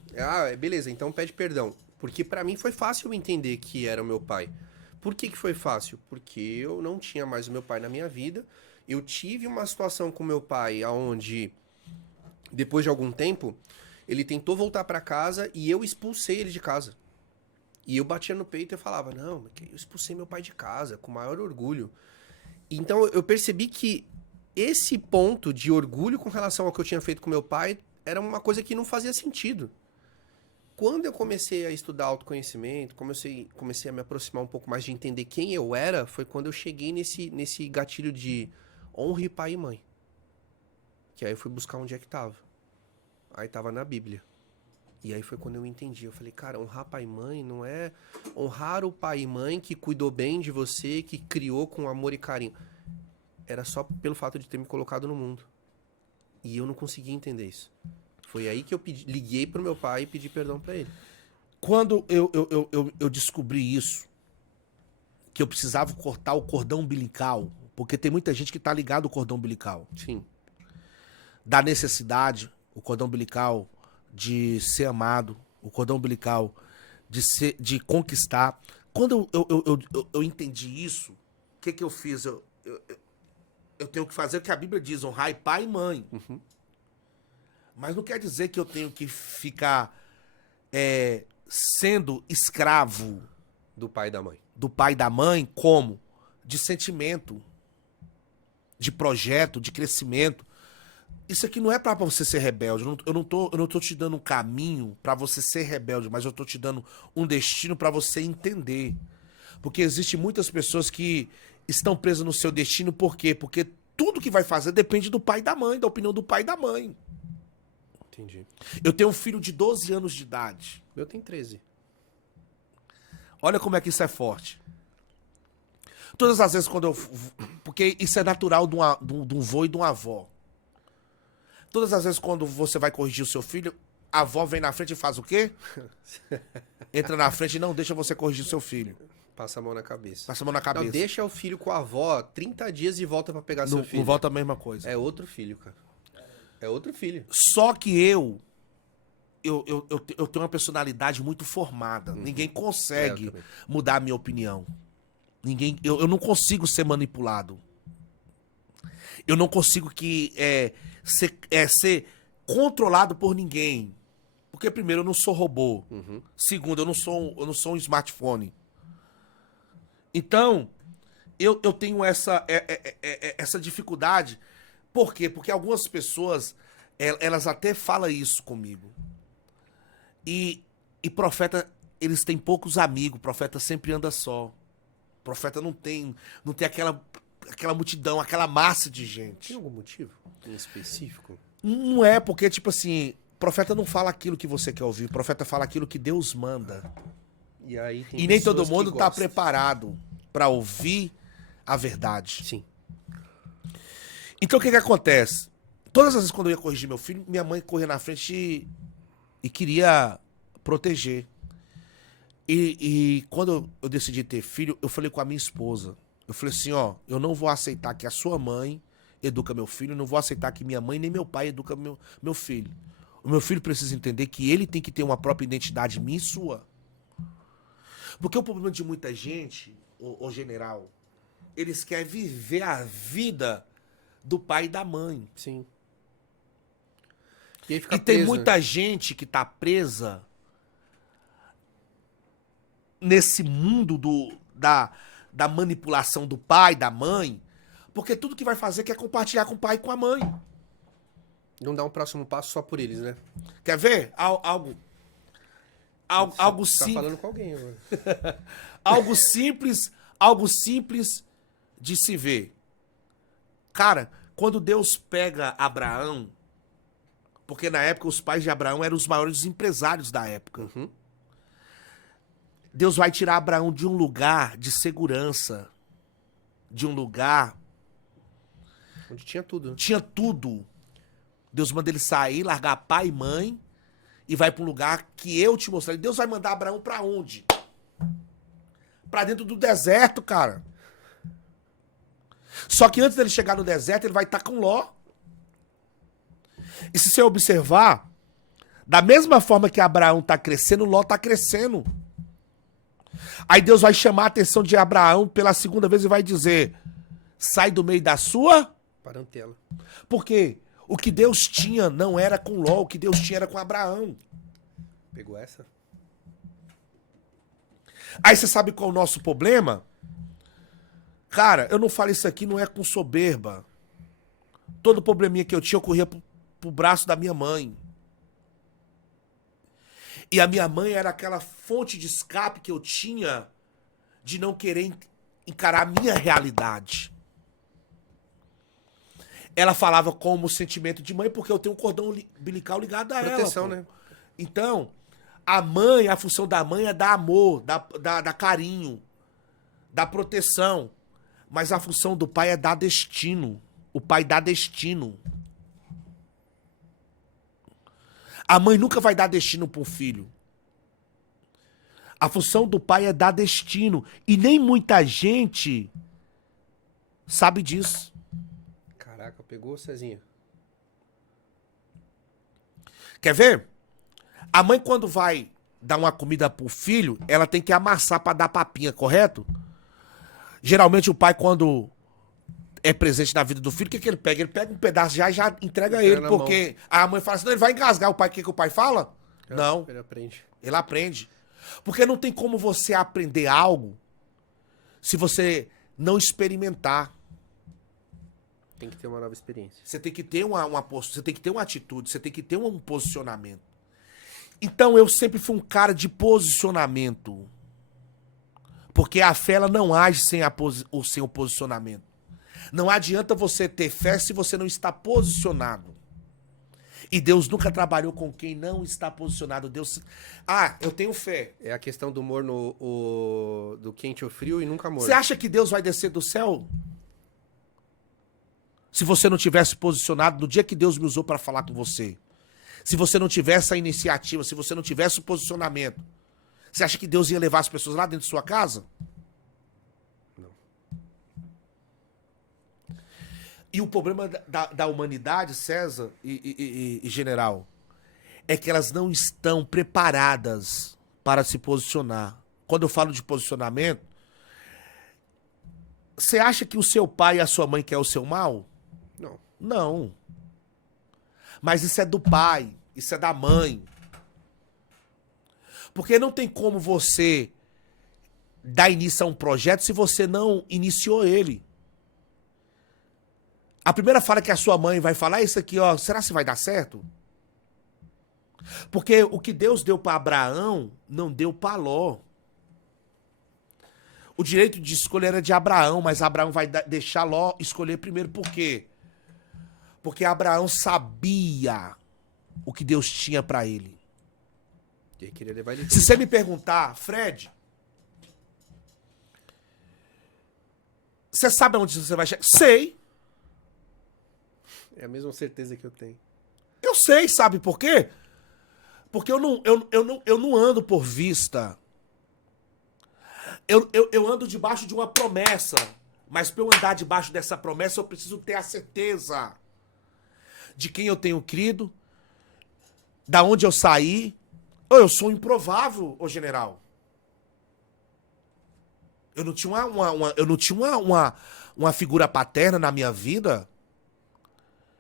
Beleza, então pede perdão. Porque pra mim foi fácil eu entender que era o meu pai. Por que foi fácil? Porque eu não tinha mais o meu pai na minha vida. Eu tive uma situação com meu pai onde, depois de algum tempo... ele tentou voltar pra casa e eu expulsei ele de casa. E eu batia no peito e falava, não, eu expulsei meu pai de casa, com o maior orgulho. Então eu percebi que esse ponto de orgulho com relação ao que eu tinha feito com meu pai era uma coisa que não fazia sentido. Quando eu comecei a estudar autoconhecimento, comecei a me aproximar um pouco mais de entender quem eu era, foi quando eu cheguei nesse gatilho de honre pai e mãe. Que aí eu fui buscar onde é que tava. Aí tava na Bíblia. E aí foi quando eu entendi. Eu falei, cara, honrar pai e mãe não é honrar o pai e mãe que cuidou bem de você, que criou com amor e carinho. Era só pelo fato de ter me colocado no mundo. E eu não conseguia entender isso. Foi aí que eu liguei pro meu pai e pedi perdão pra ele. Quando eu descobri isso, que eu precisava cortar o cordão umbilical, porque tem muita gente que tá ligado ao cordão umbilical. Sim. Da necessidade... o cordão umbilical de ser amado, o cordão umbilical de conquistar. Quando eu entendi isso, o que eu fiz? Eu tenho que fazer o que a Bíblia diz, honrar pai e mãe. Uhum. Mas não quer dizer que eu tenho que ficar sendo escravo do pai e da mãe. Do pai e da mãe, como? De sentimento, de projeto, de crescimento. Isso aqui não é pra você ser rebelde. Eu não tô te dando um caminho pra você ser rebelde, mas eu tô te dando um destino pra você entender. Porque existem muitas pessoas que estão presas no seu destino, por quê? Porque tudo que vai fazer depende do pai e da mãe, da opinião do pai e da mãe. Entendi. Eu tenho um filho de 12 anos de idade. Eu tenho 13. Olha como é que isso é forte. Todas as vezes quando eu... Porque isso é natural de um vô e de uma avó. Todas as vezes quando você vai corrigir o seu filho, a avó vem na frente e faz o quê? Entra na frente e não deixa você corrigir o seu filho. Passa a mão na cabeça. Passa a mão na cabeça. Não, deixa o filho com a avó 30 dias e volta pra pegar seu filho. Não volta a mesma coisa. É outro filho, cara. É outro filho. Só que eu tenho uma personalidade muito formada. Ninguém consegue mudar a minha opinião. Eu não consigo ser manipulado. Eu não consigo ser controlado por ninguém. Porque, primeiro, eu não sou robô. Segundo, eu não sou um smartphone. Então, eu tenho essa dificuldade. Por quê? Porque algumas pessoas, elas até falam isso comigo. E profeta, eles têm poucos amigos. Profeta sempre anda só. Profeta não tem aquela multidão, aquela massa de gente. Tem algum motivo em específico? Não é, porque, tipo assim, profeta não fala aquilo que você quer ouvir. Profeta fala aquilo que Deus manda. E aí tem E nem todo pessoas que mundo tá gostam. preparado pra ouvir a verdade. Sim. Então o que acontece? Todas as vezes quando eu ia corrigir meu filho, minha mãe corria na frente e queria proteger. E quando eu decidi ter filho, eu falei com a minha esposa. Eu falei assim, ó, eu não vou aceitar que a sua mãe educa meu filho, eu não vou aceitar que minha mãe nem meu pai educa meu filho. O meu filho precisa entender que ele tem que ter uma própria identidade minha e sua. Porque o problema de muita gente, o general, eles querem viver a vida do pai e da mãe. Sim. E aí fica E tem preso, muita gente que tá presa nesse mundo da manipulação do pai, da mãe, porque tudo que vai fazer quer compartilhar com o pai e com a mãe. Não dá um próximo passo só por eles, né? Quer ver? Algo Tá simples. falando com alguém agora. Algo simples de se ver. Cara, quando Deus pega Abraão, porque na época os pais de Abraão eram os maiores empresários da época. Deus vai tirar Abraão de um lugar de segurança, de um lugar... Onde tinha tudo. Né? Tinha tudo. Deus manda ele sair, largar pai e mãe, e vai para um lugar que eu te mostrarei. Deus vai mandar Abraão para onde? Para dentro do deserto, cara. Só que antes dele chegar no deserto, ele vai estar com Ló. E se você observar, da mesma forma que Abraão está crescendo, Ló está crescendo. Aí Deus vai chamar a atenção de Abraão pela segunda vez e vai dizer, sai do meio da sua... Parentela. Por quê? O que Deus tinha não era com Ló, o que Deus tinha era com Abraão. Pegou essa? Aí você sabe qual é o nosso problema? Cara, eu não falo isso aqui, não é com soberba. Todo probleminha que eu tinha, eu corria pro braço da minha mãe. E a minha mãe era aquela fonte de escape que eu tinha de não querer encarar a minha realidade. Ela falava como sentimento de mãe, porque eu tenho um cordão umbilical ligado a ela. Proteção, né? Então, a mãe, a função da mãe é dar amor, dar carinho, dar proteção. Mas a função do pai é dar destino. O pai dá destino. A mãe nunca vai dar destino para um filho. A função do pai é dar destino. E nem muita gente sabe disso. Caraca, pegou, Cezinha. Quer ver? A mãe, quando vai dar uma comida pro filho, ela tem que amassar pra dar papinha, correto? Geralmente o pai, quando é presente na vida do filho, o que ele pega? Ele pega um pedaço já e já entrega ele, porque a mãe fala assim, não, ele vai engasgar. O pai, o que o pai fala? Não. Ele aprende. Ele aprende. Porque não tem como você aprender algo se você não experimentar. Tem que ter uma nova experiência. Você tem que ter você tem que ter uma atitude, você tem que ter um posicionamento. Então eu sempre fui um cara de posicionamento. Porque a fé ela não age sem o posicionamento. Não adianta você ter fé se você não está posicionado. E Deus nunca trabalhou com quem não está posicionado. Deus... Ah, eu tenho fé. É a questão do morno, do quente ou frio e nunca morno. Você acha que Deus vai descer do céu? Se você não tivesse posicionado no dia que Deus me usou para falar com você. Se você não tivesse a iniciativa, se você não tivesse o posicionamento. Você acha que Deus ia levar as pessoas lá dentro de sua casa? Não. E o problema da humanidade, César e General, é que elas não estão preparadas para se posicionar. Quando eu falo de posicionamento, você acha que o seu pai e a sua mãe querem o seu mal? Não. Não. Mas isso é do pai, isso é da mãe. Porque não tem como você dar início a um projeto se você não iniciou ele. A primeira fala que a sua mãe vai falar é isso aqui, ó. Será que vai dar certo? Porque o que Deus deu para Abraão, não deu para Ló. O direito de escolha era de Abraão, mas Abraão vai deixar Ló escolher primeiro. Por quê? Porque Abraão sabia o que Deus tinha para ele. Ele queria levar ele Se você me perguntar, Fred, você sabe aonde você vai chegar? Sei. É a mesma certeza que eu tenho. Eu sei, sabe por quê? Porque eu não ando por vista. Eu ando debaixo de uma promessa. Mas para eu andar debaixo dessa promessa, eu preciso ter a certeza de quem eu tenho crido, da onde eu saí. Eu sou improvável, ô general. Eu não tinha uma figura paterna na minha vida.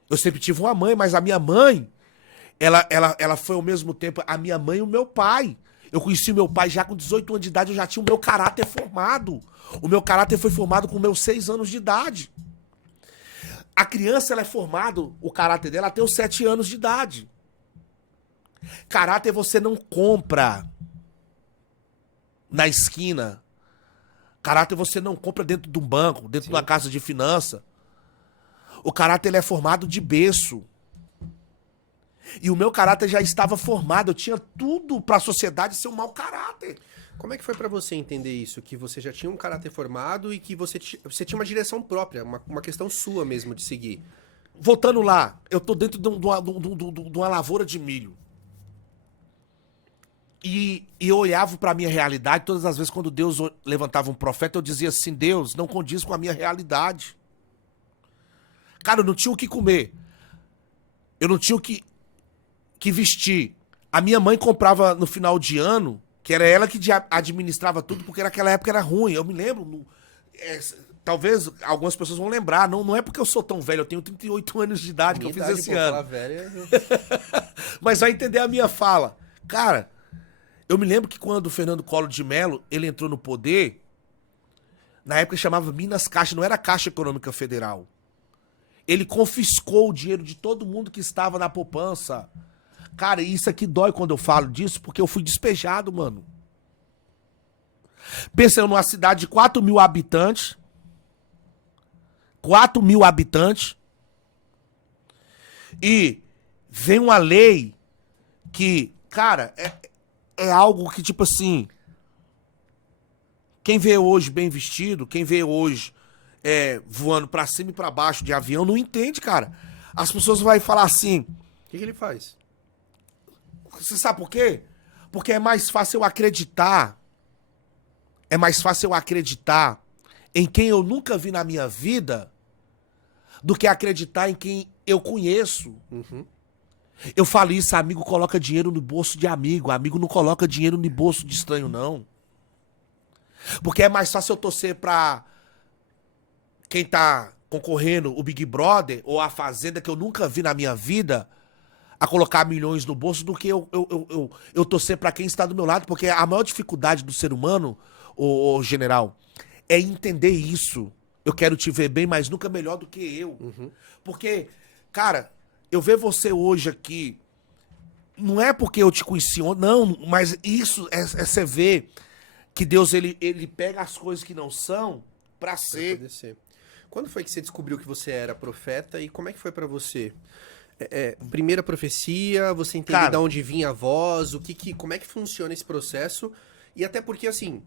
Eu sempre tive uma mãe, mas a minha mãe, ela foi ao mesmo tempo a minha mãe e o meu pai. Eu conheci meu pai já com 18 anos de idade, eu já tinha o meu caráter formado. O meu caráter foi formado com meus 6 anos de idade. A criança, ela é formada, o caráter dela até os 7 anos de idade. Caráter você não compra na esquina. Caráter você não compra dentro de um banco, dentro de uma casa de finança. O caráter ele é formado de berço. E o meu caráter já estava formado. Eu tinha tudo para a sociedade ser um mau caráter. Como é que foi pra você entender isso? Que você já tinha um caráter formado e que você tinha uma direção própria, uma questão sua mesmo de seguir. Voltando lá, eu tô dentro de uma lavoura de milho. E eu olhava para a minha realidade. Todas as vezes quando Deus levantava um profeta, eu dizia assim: Deus, não condiz com a minha realidade. Cara, eu não tinha o que comer. Eu não tinha o que vestir. A minha mãe comprava no final de ano, que era ela que administrava tudo, porque naquela época era ruim. Eu me lembro, talvez algumas pessoas vão lembrar, não é porque eu sou tão velho, eu tenho 38 anos de idade que eu fiz esse ano. Velha, Mas vai entender a minha fala. Cara, eu me lembro que quando o Fernando Collor de Mello, ele entrou no poder, na época chamava Minas Caixa, não era Caixa Econômica Federal. Ele confiscou o dinheiro de todo mundo que estava na poupança. Cara, isso aqui dói quando eu falo disso, porque eu fui despejado, mano. Pensa eu numa cidade de 4 mil habitantes. 4 mil habitantes. E vem uma lei que, cara, é algo que, tipo assim, quem vê hoje bem vestido, quem vê hoje voando pra cima e pra baixo de avião, não entende, cara. As pessoas vão falar assim... O que ele faz? Você sabe por quê? Porque é mais fácil eu acreditar. É mais fácil eu acreditar em quem eu nunca vi na minha vida do que acreditar em quem eu conheço. Uhum. Eu falo isso, amigo coloca dinheiro no bolso de amigo. Amigo não coloca dinheiro no bolso de estranho, não. Porque é mais fácil eu torcer pra quem tá concorrendo, o Big Brother ou a Fazenda, que eu nunca vi na minha vida, a colocar milhões no bolso, do que eu torcer pra quem está do meu lado. Porque a maior dificuldade do ser humano, ô general, é entender isso. Eu quero te ver bem, mas nunca melhor do que eu. Uhum. Porque, cara, eu ver você hoje aqui, não é porque eu te conheci ontem, não, mas isso é você ver que Deus, ele pega as coisas que não são pra ser. Poder ser. Quando foi que você descobriu que você era profeta e como é que foi pra você? Primeira profecia, você entender, Cara, de onde vinha a voz, como é que funciona esse processo? E até porque, assim...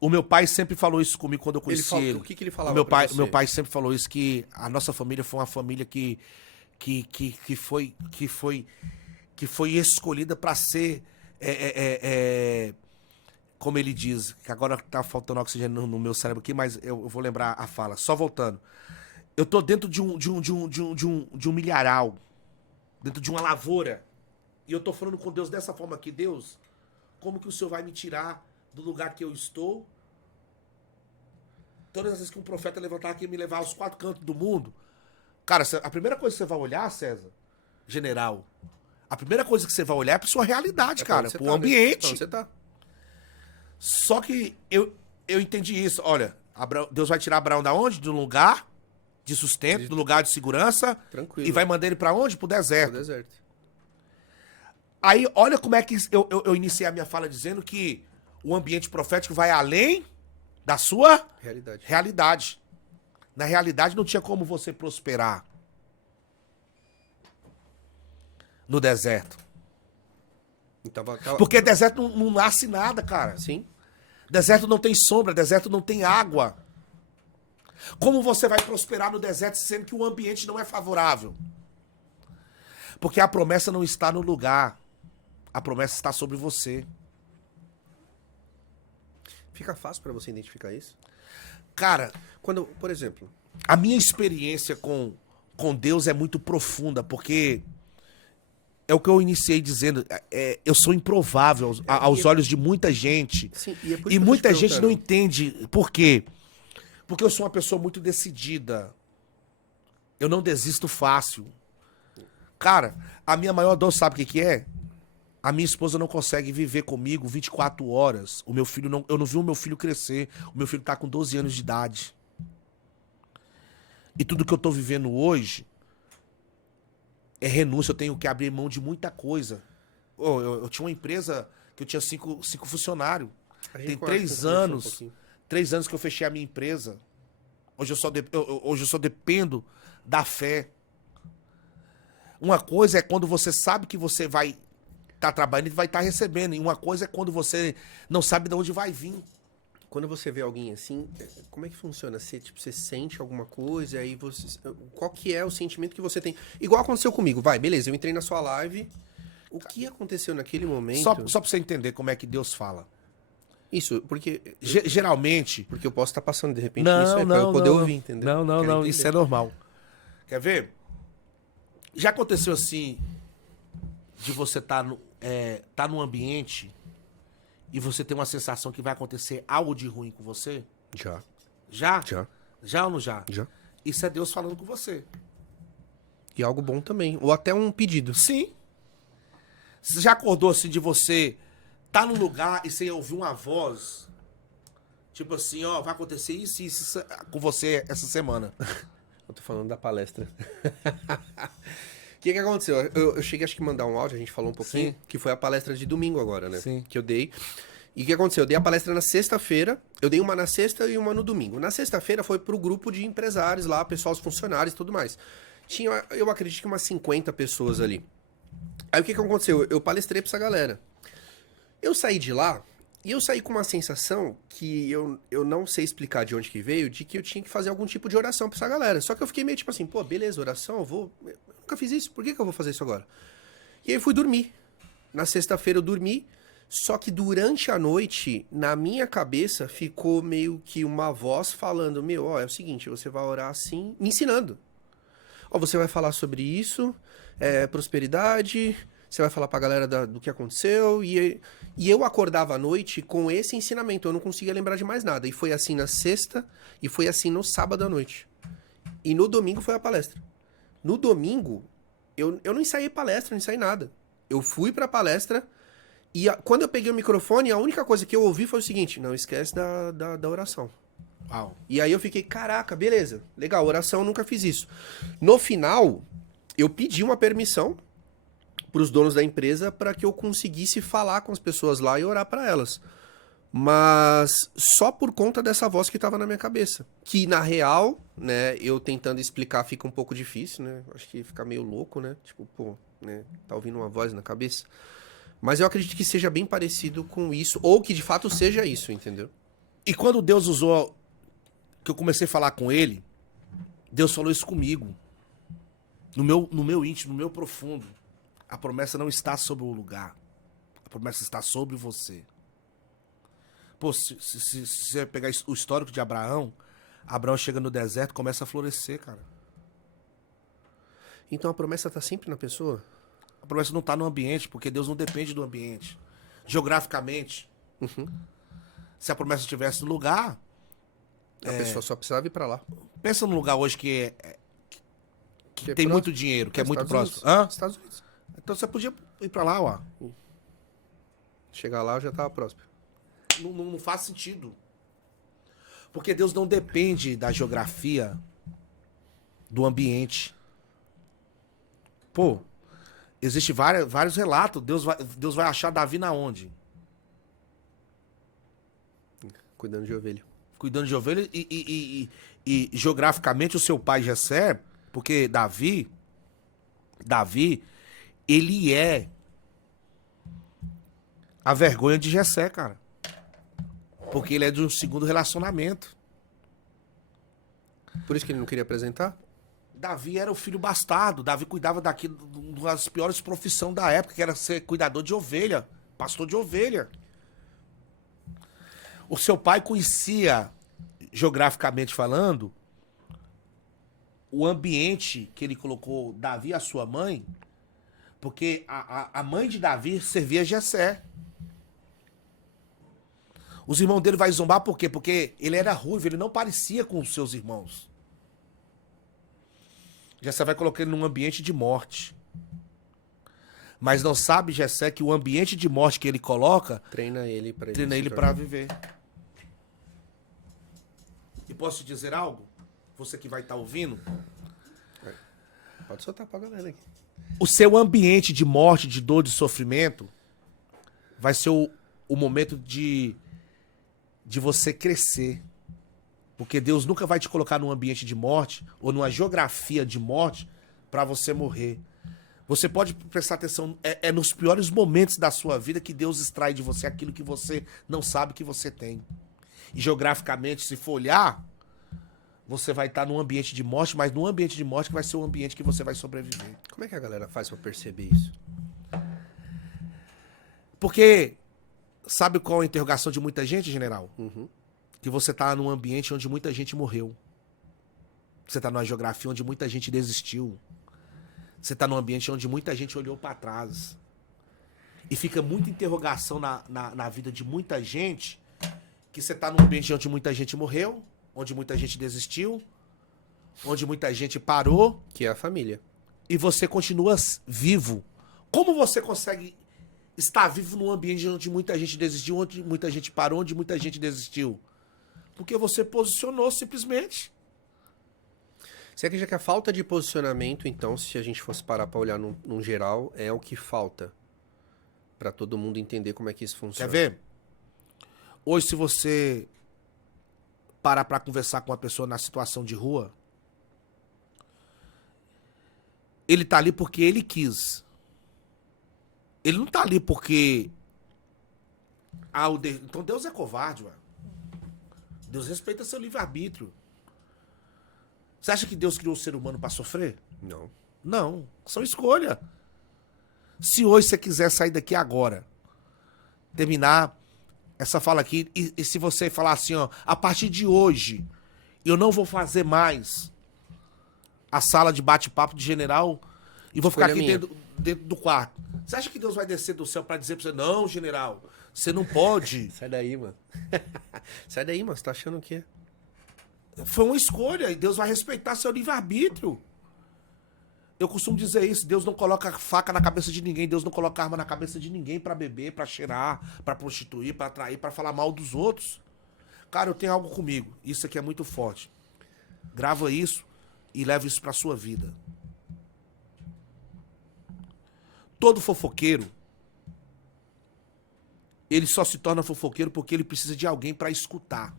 O meu pai sempre falou isso comigo quando eu conheci ele. O que ele falava Meu pra você? meu pai sempre falou isso, que a nossa família foi uma família que foi escolhida para ser, como ele diz, que agora tá faltando oxigênio no meu cérebro aqui, mas eu vou lembrar a fala. Só voltando. Eu tô dentro de um milharal, dentro de uma lavoura. E eu tô falando com Deus dessa forma aqui, Deus, como que o Senhor vai me tirar do lugar que eu estou? Todas as vezes que um profeta levantar aqui e me levar aos quatro cantos do mundo, cara, a primeira coisa que você vai olhar, César, general, a primeira coisa que você vai olhar é pra sua realidade, cara, pro ambiente. Onde você tá. Só que eu entendi isso. Olha, Deus vai tirar Abraão da onde? Do lugar de sustento, do lugar de segurança. Tranquilo. E vai mandar ele pra onde? Pro deserto. Pro deserto. Aí, olha como é que eu iniciei a minha fala dizendo que o ambiente profético vai além da sua realidade. Na realidade, não tinha como você prosperar no deserto. Porque deserto não nasce nada, cara. Sim. Deserto não tem sombra, deserto não tem água. Como você vai prosperar no deserto sendo que o ambiente não é favorável? Porque a promessa não está no lugar. A promessa está sobre você. Fica fácil pra você identificar isso? Cara, quando, por exemplo, a minha experiência com Deus é muito profunda, porque é o que eu iniciei dizendo, eu sou improvável aos olhos de muita gente. Sim, e é por e isso que muita gente não entende. Por quê? Porque eu sou uma pessoa muito decidida. Eu não desisto fácil. Cara, a minha maior dor, sabe o que é? A minha esposa não consegue viver comigo 24 horas. O meu filho eu não vi o meu filho crescer. O meu filho tá com 12 anos de idade. E tudo que eu tô vivendo hoje é renúncia. Eu tenho que abrir mão de muita coisa. Eu tinha uma empresa que eu tinha cinco funcionários. Tem 3 anos. 3 anos que eu fechei a minha empresa. Hoje eu só dependo da fé. Uma coisa é quando você sabe que você vai estar trabalhando e vai estar recebendo. E uma coisa é quando você não sabe de onde vai vir. Quando você vê alguém assim, como é que funciona? Você sente alguma coisa, aí você... Qual que é o sentimento que você tem? Igual aconteceu comigo. Vai, beleza, eu entrei na sua live. O que aconteceu naquele momento? Só pra você entender como é que Deus fala. Isso, porque... Geralmente... Porque eu posso estar passando, de repente, não, isso não, pra eu poder não, ouvir, entendeu? Não, isso é normal. Quer ver? Já aconteceu assim, de você tá num ambiente e você tem uma sensação que vai acontecer algo de ruim com você? Já. Já? Já. Já ou não já? Já. Isso é Deus falando com você. E algo bom também. Ou até um pedido. Sim. Você já acordou assim de você tá num lugar e você ouvir uma voz, tipo assim, ó, vai acontecer isso e isso com você essa semana. Eu tô falando da palestra. O que aconteceu? Eu cheguei, acho que mandar um áudio, a gente falou um pouquinho, Sim. que foi a palestra de domingo agora, né? Sim. Que eu dei. E o que aconteceu? Eu dei a palestra na sexta-feira, eu dei uma na sexta e uma no domingo. Na sexta-feira foi pro grupo de empresários lá, pessoal, os funcionários e tudo mais. Tinha, eu acredito que umas 50 pessoas ali. Aí o que aconteceu? Eu palestrei pra essa galera. Eu saí de lá e eu saí com uma sensação que eu não sei explicar de onde que veio, de que eu tinha que fazer algum tipo de oração pra essa galera. Só que eu fiquei meio tipo assim, pô, beleza, oração, eu nunca fiz isso, por que eu vou fazer isso agora? E aí eu fui dormir. Na sexta-feira eu dormi, só que durante a noite, na minha cabeça, ficou meio que uma voz falando, ó, é o seguinte, você vai orar assim, me ensinando. Ó, você vai falar sobre isso, prosperidade... Você vai falar pra galera do que aconteceu. E eu acordava à noite com esse ensinamento. Eu não conseguia lembrar de mais nada. E foi assim na sexta e foi assim no sábado à noite. E no domingo foi a palestra. No domingo, eu não ensaiei palestra, não ensaiei nada. Eu fui pra palestra e quando eu peguei o microfone, a única coisa que eu ouvi foi o seguinte: não esquece da oração. Uau. E aí eu fiquei, caraca, beleza. Legal, oração, eu nunca fiz isso. No final, eu pedi uma permissão para os donos da empresa para que eu conseguisse falar com as pessoas lá e orar para elas. Mas só por conta dessa voz que estava na minha cabeça. Que, na real, né, eu tentando explicar fica um pouco difícil, né? Acho que fica meio louco, né? Tipo, pô, né, tá ouvindo uma voz na cabeça. Mas eu acredito que seja bem parecido com isso, ou que de fato seja isso, entendeu? E quando Deus usou, que eu comecei a falar com ele, Deus falou isso comigo. No meu íntimo, no meu profundo. A promessa não está sobre o lugar. A promessa está sobre você. Pô, se você pegar o histórico de Abraão, Abraão chega no deserto e começa a florescer, cara. Então a promessa tá sempre na pessoa? A promessa não tá no ambiente, porque Deus não depende do ambiente. Geograficamente, se a promessa estivesse no lugar... A pessoa só precisava ir pra lá. Pensa num lugar hoje que Que é tem próximo. muito dinheiro, que é muito Estados próximo. Hã? Unidos. Estados Unidos. Então você podia ir pra lá, ó. Chegar lá, eu já tava próximo. Não faz sentido. Porque Deus não depende da geografia, do ambiente. Pô, existe vários relatos. Deus vai achar Davi na onde? Cuidando de ovelha. Cuidando de ovelhas e geograficamente o seu pai Jessé, porque Davi, ele é a vergonha de Jessé, cara. Porque ele é de um segundo relacionamento. Por isso que ele não queria apresentar? Davi era o filho bastardo. Davi cuidava daquilo, uma das piores profissões da época, que era ser cuidador de ovelha, pastor de ovelha. O seu pai conhecia, geograficamente falando, o ambiente que ele colocou Davi e a sua mãe, porque a mãe de Davi servia Jessé. Os irmãos dele vai zombar por quê? Porque ele era ruivo, ele não parecia com os seus irmãos. Jessé vai colocar ele num ambiente de morte. Mas não sabe, Jessé, que o ambiente de morte que ele coloca Treina ele pra ele. treina se ele tornar. para viver. E posso te dizer algo? Você que vai estar ouvindo, Pode soltar pra galera aqui. o seu ambiente de morte, de dor, de sofrimento, vai ser o momento de você crescer. Porque Deus nunca vai te colocar num ambiente de morte ou numa geografia de morte para você morrer. Você pode prestar atenção, é nos piores momentos da sua vida que Deus extrai de você aquilo que você não sabe que você tem. E geograficamente, se for olhar, você vai estar num ambiente de morte, mas num ambiente de morte que vai ser o ambiente que você vai sobreviver. Como é que a galera faz pra perceber isso? Porque sabe qual é a interrogação de muita gente, general? Uhum. Que você tá num ambiente onde muita gente morreu. Você tá numa geografia onde muita gente desistiu. Você tá num ambiente onde muita gente olhou para trás. E fica muita interrogação na vida de muita gente, que você tá num ambiente onde muita gente morreu, onde muita gente desistiu, onde muita gente parou, Que é a família. e você continua vivo. Como você consegue estar vivo num ambiente onde muita gente desistiu, onde muita gente parou, onde muita gente desistiu? Porque você posicionou simplesmente. Você acredita que a falta de posicionamento, então, se a gente fosse parar pra olhar num geral, é o que falta pra todo mundo entender como é que isso funciona? Quer ver? Hoje, se você parar pra conversar com uma pessoa na situação de rua, ele tá ali porque ele quis. Ele não tá ali porque... Então Deus é covarde, ué. Deus respeita seu livre-arbítrio. Você acha que Deus criou o ser humano pra sofrer? Não. Não, são escolha. Se hoje você quiser sair daqui agora, terminar essa fala aqui, e se você falar assim, ó, a partir de hoje, eu não vou fazer mais a sala de bate-papo de general e vou ficar Escolha aqui minha. dentro do quarto. Você acha que Deus vai descer do céu pra dizer pra você, não, general, você não pode? Sai daí, mano. Sai daí, mano. Você tá achando o quê? Foi uma escolha e Deus vai respeitar seu livre-arbítrio. Eu costumo dizer isso, Deus não coloca faca na cabeça de ninguém, Deus não coloca arma na cabeça de ninguém pra beber, pra cheirar, pra prostituir, pra atrair, pra falar mal dos outros. Cara, eu tenho algo comigo, isso aqui é muito forte. Grava isso e leva isso pra sua vida. Todo fofoqueiro, ele só se torna fofoqueiro porque ele precisa de alguém pra escutar.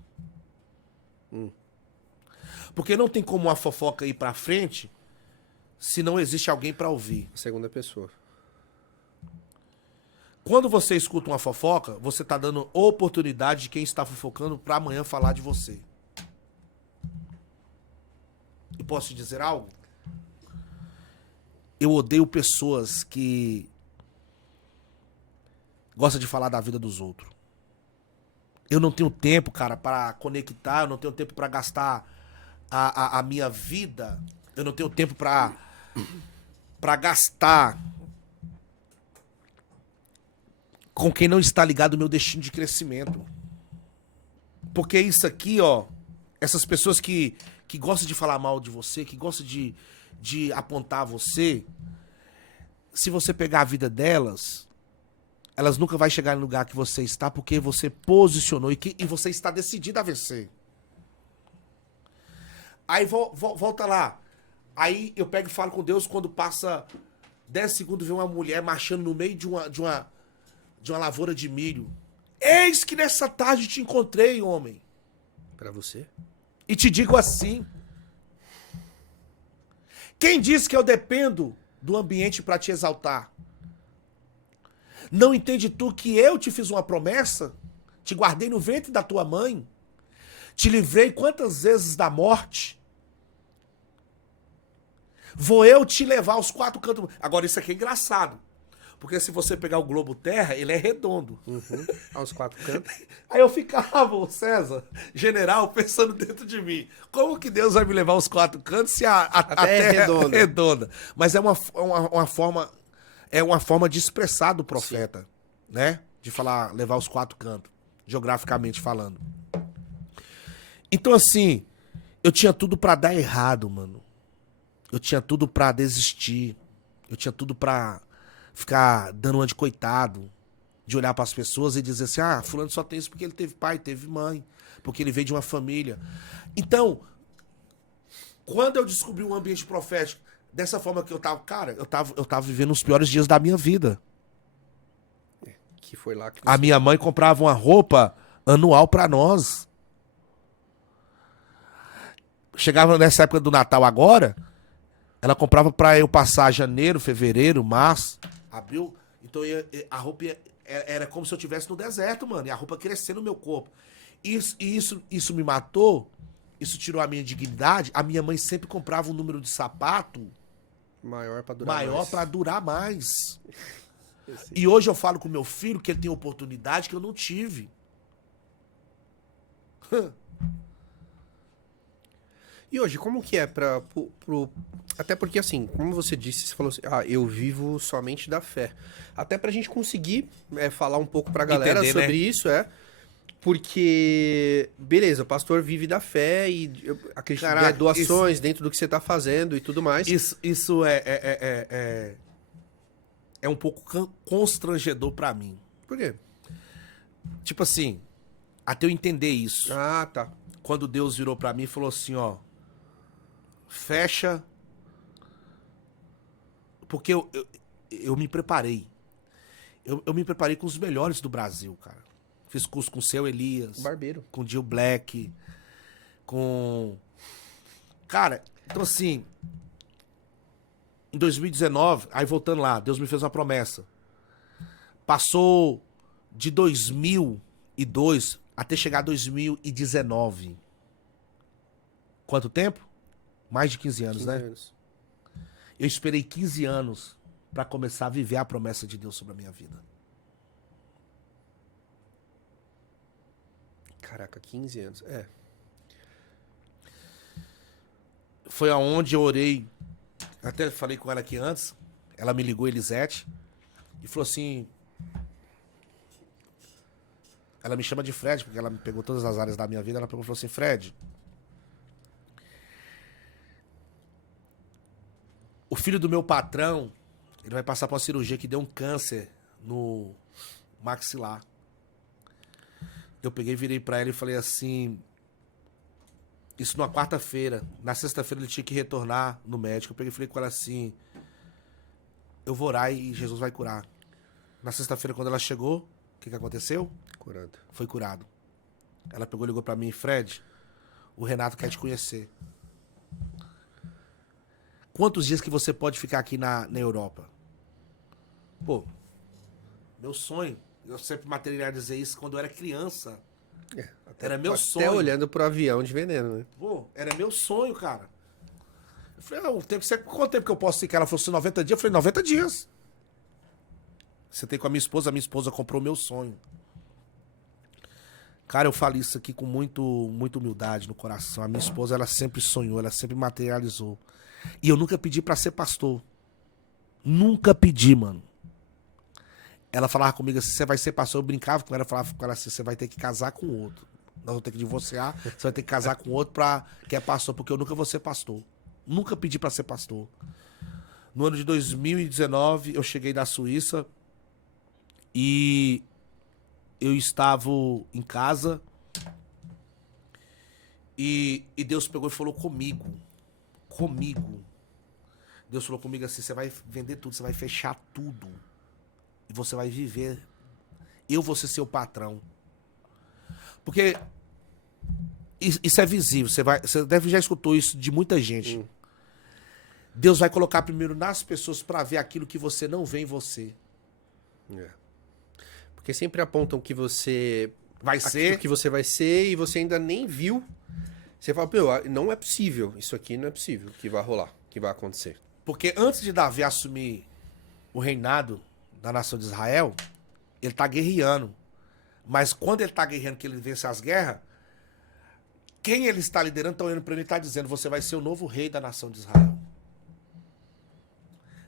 Porque não tem como uma fofoca ir pra frente se não existe alguém pra ouvir. Segunda pessoa. Quando você escuta uma fofoca, você tá dando oportunidade de quem está fofocando pra amanhã falar de você. E posso te dizer algo? Eu odeio pessoas que gostam de falar da vida dos outros. Eu não tenho tempo, cara, para conectar, eu não tenho tempo para gastar a minha vida, eu não tenho tempo para gastar com quem não está ligado ao meu destino de crescimento. Porque isso aqui, ó, essas pessoas que gostam de falar mal de você, que gostam de apontar você, se você pegar a vida delas, elas nunca vão chegar no lugar que você está, porque você posicionou e você está decidido a vencer. Aí volta lá. Aí eu pego e falo com Deus quando passa 10 segundos, vê uma mulher marchando no meio de uma lavoura de milho. Eis que nessa tarde te encontrei, homem. Pra você? E te digo assim. Quem disse que eu dependo do ambiente para te exaltar? Não entende tu que eu te fiz uma promessa? Te guardei no ventre da tua mãe? Te livrei quantas vezes da morte? Vou eu te levar aos 4 cantos. Agora, isso aqui é engraçado. Porque se você pegar o globo terra, ele é redondo. Uhum. Aos 4 cantos. Aí eu ficava, o César, general, pensando dentro de mim. Como que Deus vai me levar aos 4 cantos se a terra é redonda? Mas é uma forma... É uma forma de expressar do profeta, sim, né? De falar, levar os 4 cantos, geograficamente falando. Então, assim, eu tinha tudo pra dar errado, mano. Eu tinha tudo pra desistir. Eu tinha tudo pra ficar dando uma de coitado. De olhar pras pessoas e dizer assim, ah, fulano só tem isso porque ele teve pai, teve mãe. Porque ele veio de uma família. Então, quando eu descobri o ambiente profético, dessa forma que eu tava, cara, eu tava vivendo os piores dias da minha vida. Que foi lá que a minha mãe comprava uma roupa anual pra nós. Chegava nessa época do Natal agora, ela comprava pra eu passar janeiro, fevereiro, março, abril. Então a roupa era como se eu estivesse no deserto, mano. E a roupa crescendo no meu corpo. Isso me matou, isso tirou a minha dignidade. A minha mãe sempre comprava um número de sapato maior pra durar mais. E hoje eu falo com meu filho que ele tem oportunidade que eu não tive. E hoje, como que é até porque, assim, como você disse, você falou assim, eu vivo somente da fé. Até pra gente conseguir falar um pouco pra galera entender, sobre, né, isso, porque, beleza, o pastor vive da fé e eu acredito que doações dentro do que você tá fazendo e tudo mais. Isso é um pouco constrangedor pra mim. Por quê? Tipo assim, até eu entender isso. Ah, tá. Quando Deus virou pra mim e falou assim, ó, fecha, porque eu me preparei. Eu me preparei com os melhores do Brasil, cara. Fiz curso com o Seu Elias. Barbeiro. Com o Gil Black. Com... Cara, então assim... Em 2019, aí voltando lá, Deus me fez uma promessa. Passou de 2002 até chegar a 2019. Quanto tempo? Mais de 15 anos, 15 né? anos. Eu esperei 15 anos pra começar a viver a promessa de Deus sobre a minha vida. Caraca, 15 anos. Foi aonde eu orei. Até falei com ela aqui antes. Ela me ligou, Elisete, e falou assim... Ela me chama de Fred, porque ela me pegou todas as áreas da minha vida. Ela pegou e falou assim, Fred... O filho do meu patrão, ele vai passar por uma cirurgia que deu um câncer no maxilar. Eu peguei, virei pra ela e falei assim... Isso numa quarta-feira. Na sexta-feira ele tinha que retornar no médico. Eu peguei e falei com ela assim... Eu vou orar e Jesus vai curar. Na sexta-feira, quando ela chegou, o que aconteceu? Curado. Foi curado. Ela pegou e ligou pra mim, Fred, o Renato quer te conhecer. Quantos dias que você pode ficar aqui na Europa? Pô, meu sonho, eu sempre materializei isso quando eu era criança. Era meu sonho. Até olhando pro avião de veneno, né? Pô, era meu sonho, cara. Eu falei, quanto tempo que eu posso ficar? Ela falou assim, 90 dias. Eu falei, 90 dias. Você tem com a minha esposa comprou o meu sonho. Cara, eu falo isso aqui com muita humildade no coração. A minha esposa, ela sempre sonhou, ela sempre materializou. E eu nunca pedi pra ser pastor. Nunca pedi, mano. Ela falava comigo assim, você vai ser pastor, eu brincava com ela, falava com ela assim, você vai ter que casar com outro. Nós vamos ter que divorciar, você vai ter que casar com outro que é pastor, porque eu nunca vou ser pastor. Nunca pedi pra ser pastor. No ano de 2019, eu cheguei da Suíça e eu estava em casa e Deus pegou e falou comigo. Comigo. Deus falou comigo assim, você vai vender tudo, você vai fechar tudo. E você vai viver. Eu vou ser seu patrão. Porque isso é visível. Você deve já escutou isso de muita gente. Deus vai colocar primeiro nas pessoas para ver aquilo que você não vê em você. É. Porque sempre apontam que você Vai ser. que você vai ser e você ainda nem viu. Você fala, pô, não é possível. Isso aqui não é possível que vai rolar, que vai acontecer. Porque antes de Davi assumir o reinado da nação de Israel, ele tá guerreando. Mas quando ele tá guerreando, que ele vence as guerras, quem ele está liderando, estão indo para ele e tá dizendo, você vai ser o novo rei da nação de Israel.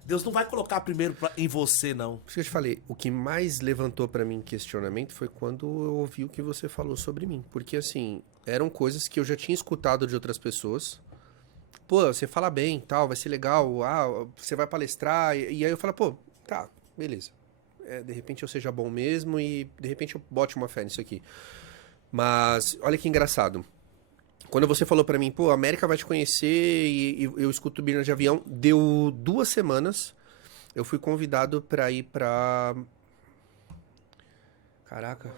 Deus não vai colocar primeiro em você, não. Por isso que eu te falei, o que mais levantou pra mim questionamento foi quando eu ouvi o que você falou sobre mim. Porque, assim, eram coisas que eu já tinha escutado de outras pessoas. Pô, você fala bem, tal, vai ser legal, você vai palestrar. E aí eu falo, pô, tá, beleza. De repente eu seja bom mesmo e de repente eu bote uma fé nisso aqui. Mas, olha que engraçado. Quando você falou pra mim, pô, a América vai te conhecer e eu escuto turbina de avião, deu 2 semanas, eu fui convidado pra ir pra... Caraca,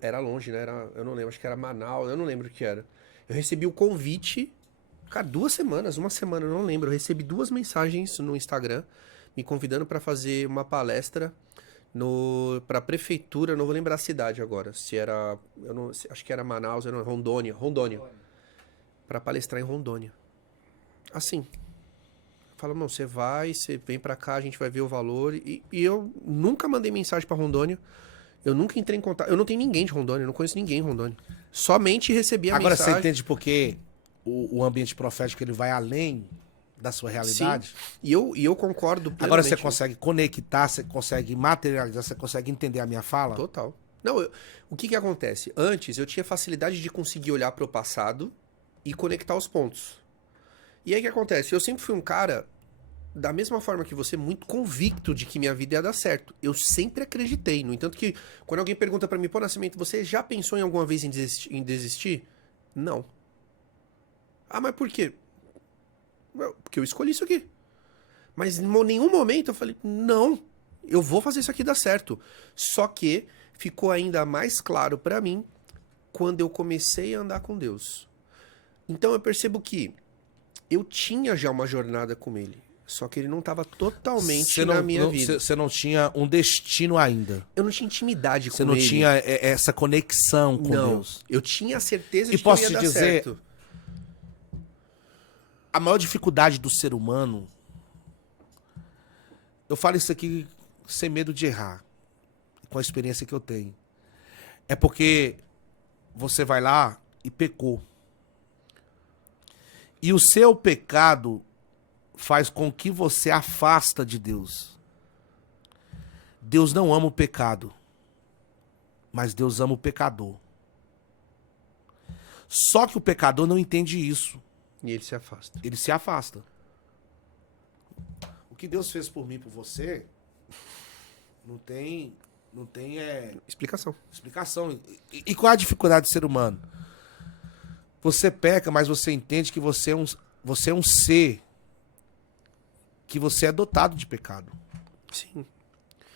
era longe, né? Eu não lembro, acho que era Manaus, eu não lembro o que era. Eu recebi o convite, cara, 2 semanas, 1 semana, eu não lembro. Eu recebi 2 mensagens no Instagram me convidando pra fazer uma palestra pra prefeitura, não vou lembrar a cidade agora, se era, acho que era Manaus, era Rondônia, para palestrar em Rondônia. Assim, fala, não, você vem pra cá, a gente vai ver o valor, e eu nunca mandei mensagem pra Rondônia, eu nunca entrei em contato, eu não tenho ninguém de Rondônia, eu não conheço ninguém em Rondônia, somente recebi a Agora mensagem. você entende porque o ambiente profético ele vai além da sua realidade? Sim, e eu concordo plenamente. Agora você consegue conectar, você consegue materializar, você consegue entender a minha fala? Total. Não, o que acontece? Antes eu tinha facilidade de conseguir olhar para o passado e conectar os pontos. E aí o que acontece? Eu sempre fui um cara, da mesma forma que você, muito convicto de que minha vida ia dar certo. Eu sempre acreditei. No entanto que, quando alguém pergunta para mim, pô, Nascimento, você já pensou em alguma vez em desistir? Não. Ah, mas por quê? Porque eu escolhi isso aqui. Mas em nenhum momento eu falei, não, eu vou fazer isso aqui dar certo. Só que ficou ainda mais claro pra mim quando eu comecei a andar com Deus. Então eu percebo que eu tinha já uma jornada com Ele, só que Ele não estava totalmente na minha vida. Você não tinha um destino ainda. Eu não tinha intimidade com Ele. Você não tinha essa conexão com Deus. Eu tinha a certeza E de que eu posso ia te dar dizer, certo. a maior dificuldade do ser humano, eu falo isso aqui sem medo de errar, com a experiência que eu tenho, é porque você vai lá e pecou. E o seu pecado faz com que você afasta de Deus. Deus não ama o pecado, mas Deus ama o pecador. Só que o pecador não entende isso. E ele se afasta. Ele se afasta. O que Deus fez por mim e por você não tem Explicação. explicação. E qual é a dificuldade do ser humano? Você peca, mas você entende que você é um ser que você é dotado de pecado. Sim.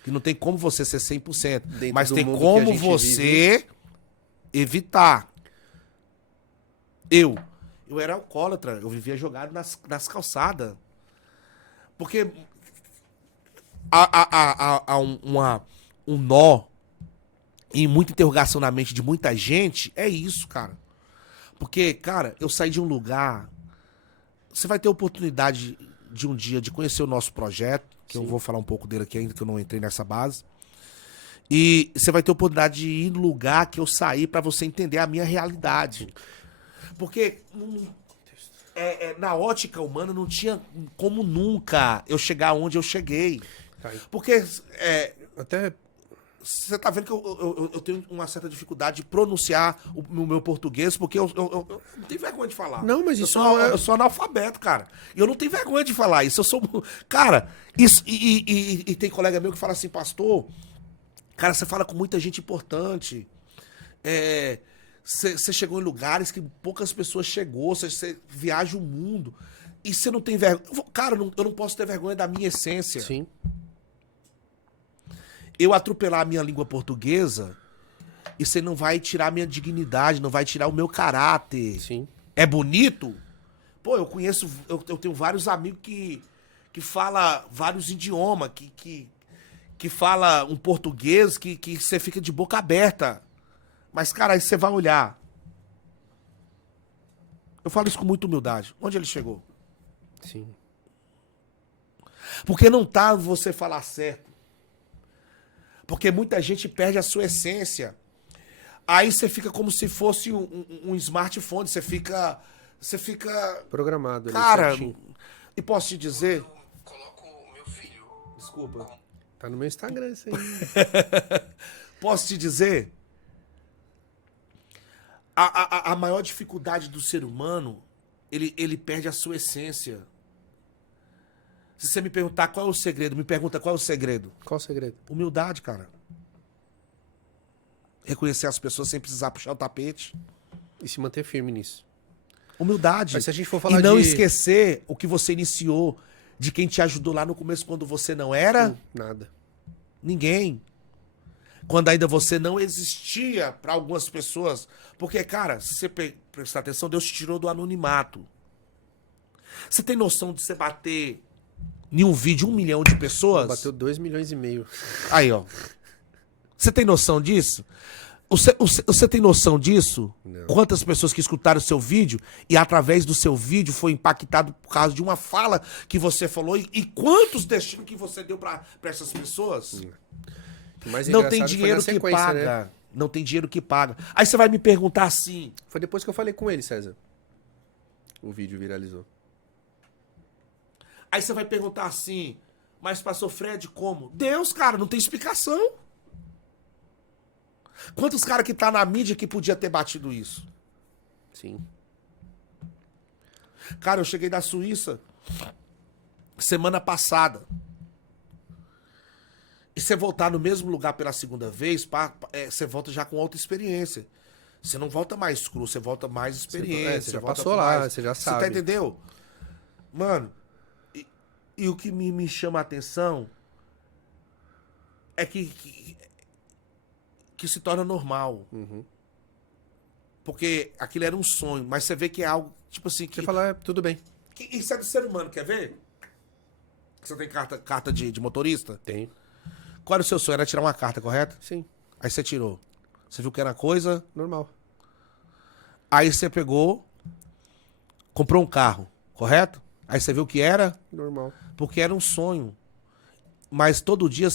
Que não tem como você ser 100%. Dentro mas do tem mundo que a como gente você evitar. Eu era alcoólatra. Eu vivia jogado nas calçadas. Porque há um nó e muita interrogação na mente de muita gente. É isso, cara. Porque, cara, eu saí de um lugar... Você vai ter oportunidade de um dia de conhecer o nosso projeto, que Sim. eu vou falar um pouco dele aqui ainda, que eu não entrei nessa base. E você vai ter oportunidade de ir no lugar que eu saí pra você entender a minha realidade. Porque na ótica humana não tinha como nunca eu chegar onde eu cheguei. Tá. Porque Até você tá vendo que eu tenho uma certa dificuldade de pronunciar o meu português, porque eu não tenho vergonha de falar. Não, mas eu isso sou, não é- eu sou analfabeto, cara. E eu não tenho vergonha de falar isso. Eu sou. Cara, isso. E tem colega meu que fala assim, pastor, cara, você fala com muita gente importante. Você chegou em lugares que poucas pessoas chegou, você viaja o mundo. E você não tem vergonha. Cara, eu não posso ter vergonha da minha essência. sim. Eu atropelar a minha língua portuguesa, e você não vai tirar a minha dignidade, não vai tirar o meu caráter. Sim. É bonito? Pô, eu conheço, eu tenho vários amigos que falam vários idiomas, que fala um português que você fica de boca aberta. Mas, cara, aí você vai olhar. Eu falo isso com muita humildade. Onde ele chegou? Sim. Porque não tá você falar certo. Porque muita gente perde a sua essência. Aí você fica como se fosse um smartphone. Você fica. Programado ali, Cara, certinho. e posso te dizer. Coloco o meu filho. Desculpa. Tá no meu Instagram isso aí. Posso te dizer. A maior dificuldade do ser humano, ele perde a sua essência. Se você me perguntar qual é o segredo, me pergunta qual é o segredo. Qual o segredo? Humildade, cara. Reconhecer as pessoas sem precisar puxar o tapete. E se manter firme nisso. Humildade. Mas se a gente for falar e não de- esquecer o que você iniciou, de quem te ajudou lá no começo quando você não era Nada. ninguém. Quando ainda você não existia para algumas pessoas. Porque, cara, se você prestar atenção, Deus te tirou do anonimato. Você tem noção de você bater em um vídeo 1 milhão de pessoas? Bateu 2,5 milhões. Aí, ó. Você tem noção disso? Você tem noção disso? Não. Quantas pessoas que escutaram o seu vídeo e através do seu vídeo foi impactado por causa de uma fala que você falou e quantos destinos que você deu para essas pessoas? O mais Não tem engraçado foi dinheiro na que sequência, paga. né? Não tem dinheiro que paga. Aí você vai me perguntar assim. Foi depois que eu falei com ele, César. O vídeo viralizou. Aí você vai perguntar assim. Mas pastor Fred, como? Deus, cara, não tem explicação. Quantos caras que tá na mídia que podia ter batido isso? Sim. Cara, eu cheguei da Suíça semana passada. E você voltar no mesmo lugar pela segunda vez, você volta já com outra experiência. Você não volta mais cru, você volta mais experiência. Você já volta passou com lá, você já Você sabe. tá entendeu? Mano, e o que me chama a atenção é que se torna normal. Uhum. Porque aquilo era um sonho, mas você vê que é algo, tipo assim, que Você fala, tudo bem. isso é do ser humano, quer ver? Você tem carta de motorista? Tem. Qual era o seu sonho? Era tirar uma carta, correto? Sim. Aí você tirou. Você viu que era coisa, Normal. aí você pegou, comprou um carro, correto? Aí você viu que era, Normal. porque era um sonho. Mas todo dia,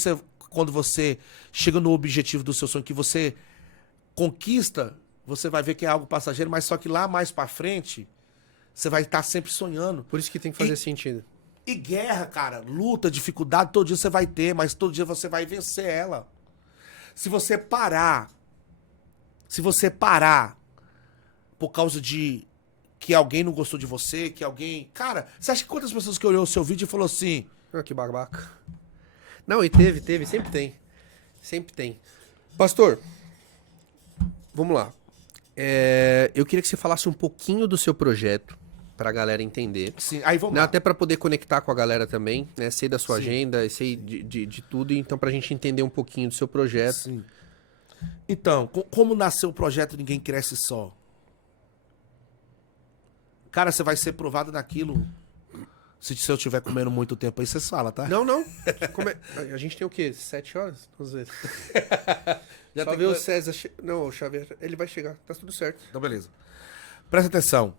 quando você chega no objetivo do seu sonho, que você conquista, você vai ver que é algo passageiro, mas só que lá mais pra frente, você vai estar sempre sonhando. Por isso que tem que fazer sentido. E guerra, cara, luta, dificuldade, todo dia você vai ter, mas todo dia você vai vencer ela. Se você parar por causa de que alguém não gostou de você, que alguém... Cara, você acha que quantas pessoas que olhou o seu vídeo e falou assim... Ah, que babaca. Não, e teve, sempre tem. Sempre tem. Pastor, vamos lá. Eu queria que você falasse um pouquinho do seu projeto, pra galera entender. Sim, aí vamos Né, lá. até pra poder conectar com a galera também, né? Sei da sua Sim. agenda, sei de tudo, então pra gente entender um pouquinho do seu projeto. Sim. Então, como nasceu o projeto Ninguém Cresce Só? Cara, você vai ser provado naquilo. Se eu estiver comendo muito tempo aí, vocês falam, tá? Não, não. A gente tem o quê? 7 horas? Vamos ver. Já Só tem ver o que- César. Não, o Xavier, ele vai chegar. Tá tudo certo. Então, beleza. Presta atenção.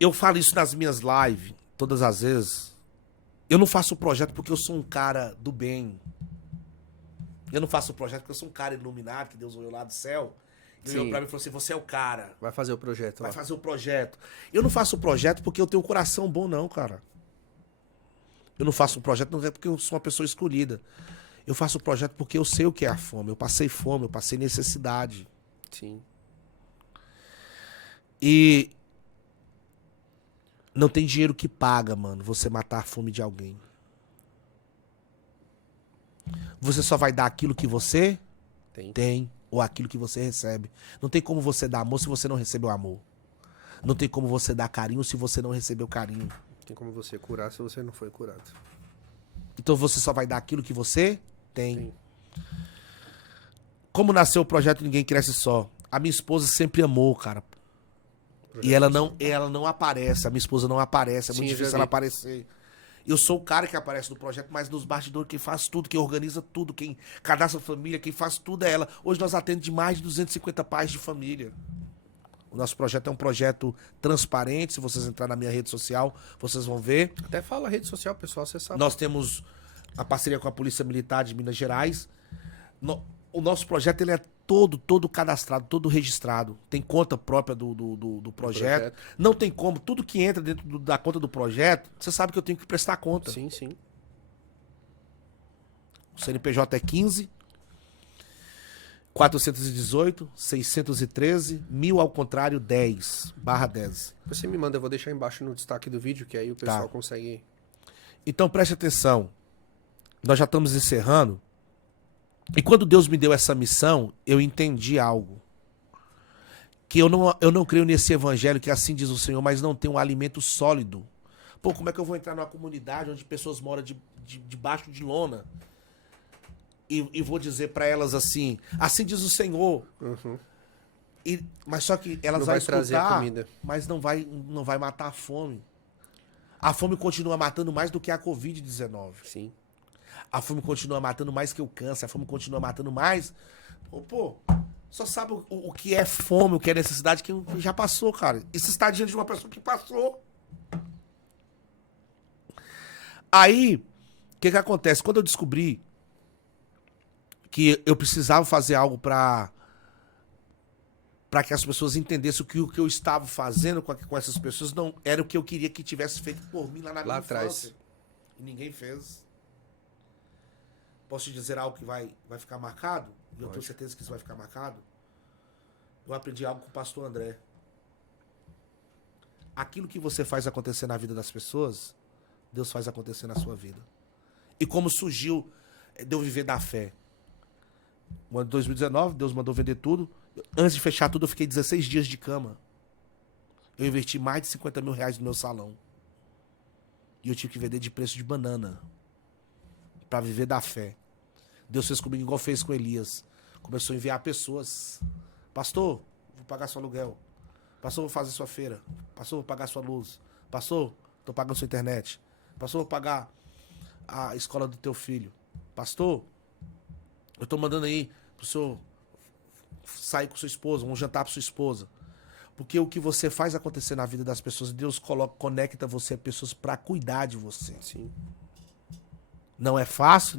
Eu falo isso nas minhas lives, todas as vezes. Eu não faço o projeto porque eu sou um cara do bem. Eu não faço o projeto porque eu sou um cara iluminado, que Deus olhou lá do céu. E olhou Sim. pra mim e falou assim, você é o cara. Vai fazer o projeto Vai lá. fazer o projeto. Eu não faço o projeto porque eu tenho um coração bom, não, cara. Eu não faço um projeto não é porque eu sou uma pessoa escolhida. Eu faço o projeto porque eu sei o que é a fome. Eu passei necessidade. Sim. E não tem dinheiro que paga, mano, você matar a fome de alguém. Você só vai dar aquilo que você tem ou aquilo que você recebe. Não tem como você dar amor se você não recebeu amor. Não tem como você dar carinho se você não recebeu carinho. Tem como você curar se você não foi curado. Então você só vai dar aquilo que você tem. Sim. Como nasceu o projeto Ninguém Cresce Só? A minha esposa sempre amou, cara. E Projeto ela não aparece, a minha esposa não aparece, é Sim, muito eu já difícil vi. ela aparecer. Eu sou o cara que aparece no projeto, mas nos bastidores, quem faz tudo, quem organiza tudo, quem cadastra a família, quem faz tudo é ela. Hoje nós atendemos de mais de 250 pais de família. O nosso projeto é um projeto transparente. Se vocês entrarem na minha rede social, vocês vão ver. Até fala a rede social, pessoal, você sabe. Nós temos a parceria com a Polícia Militar de Minas Gerais. O nosso projeto ele é todo cadastrado, todo registrado. Tem conta própria do projeto. Não tem como. Tudo que entra dentro da conta do projeto, você sabe que eu tenho que prestar conta. Sim, sim. O CNPJ é 15 418 613 1000 ao contrário 10/10. Você me manda, eu vou deixar embaixo no destaque do vídeo, que aí o pessoal Tá. consegue... Então preste atenção. Nós já estamos encerrando. E quando Deus me deu essa missão, eu entendi algo. Que eu não creio nesse evangelho que assim diz o Senhor, mas não tem um alimento sólido. Pô, como é que eu vou entrar numa comunidade onde pessoas moram debaixo de lona? E vou dizer pra elas assim diz o Senhor. Uhum. Mas só que elas Não vão vai trazer a escutar, comida. mas não vai matar a fome. A fome continua matando mais do que a Covid-19. Sim. A fome continua matando mais que o câncer. A fome continua matando mais. Pô, só sabe o que é fome, o que é necessidade, que já passou, cara. E você está diante de uma pessoa que passou. Aí, o que acontece? Quando eu descobri que eu precisava fazer algo para que as pessoas entendessem que o que eu estava fazendo com essas pessoas não era o que eu queria que tivesse feito por mim lá na minha atrás. infância. E ninguém fez. Posso te dizer algo que vai ficar marcado? E eu tenho certeza que isso vai ficar marcado. Eu aprendi algo com o pastor André. Aquilo que você faz acontecer na vida das pessoas, Deus faz acontecer na sua vida. E como surgiu de eu viver da fé? No ano de 2019, Deus mandou vender tudo. Antes de fechar tudo, eu fiquei 16 dias de cama. Eu investi mais de 50 mil reais no meu salão. E eu tive que vender de preço de banana. Pra viver da fé. Deus fez comigo igual fez com Elias. Começou a enviar pessoas. Pastor, vou pagar seu aluguel. Pastor, vou fazer sua feira. Pastor, vou pagar sua luz. Pastor, tô pagando sua internet. Pastor, vou pagar a escola do teu filho. Pastor, eu tô mandando aí pro senhor sair com sua esposa, um jantar pra sua esposa. Porque o que você faz acontecer na vida das pessoas, Deus conecta você a pessoas pra cuidar de você. Sim. Não é fácil,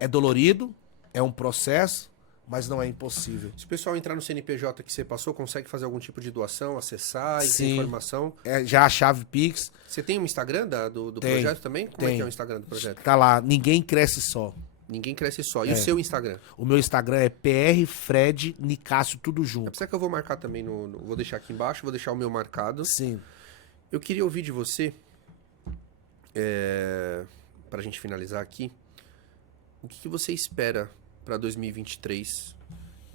é dolorido, é um processo, mas não é impossível. Se o pessoal entrar no CNPJ que você passou, consegue fazer algum tipo de doação, acessar, e ter Sim. informação? É já a chave Pix, Você tem um Instagram do Tem, projeto também? Como é tem. que é o Instagram do projeto? tá lá, Ninguém Cresce Só. Ninguém cresce só. E o seu Instagram? O meu Instagram é PR Fred Nicásio, tudo É junto. pra você que eu vou marcar também vou deixar aqui embaixo, vou deixar o meu marcado. Sim. Eu queria ouvir de você, pra gente finalizar aqui, o que você espera pra 2023,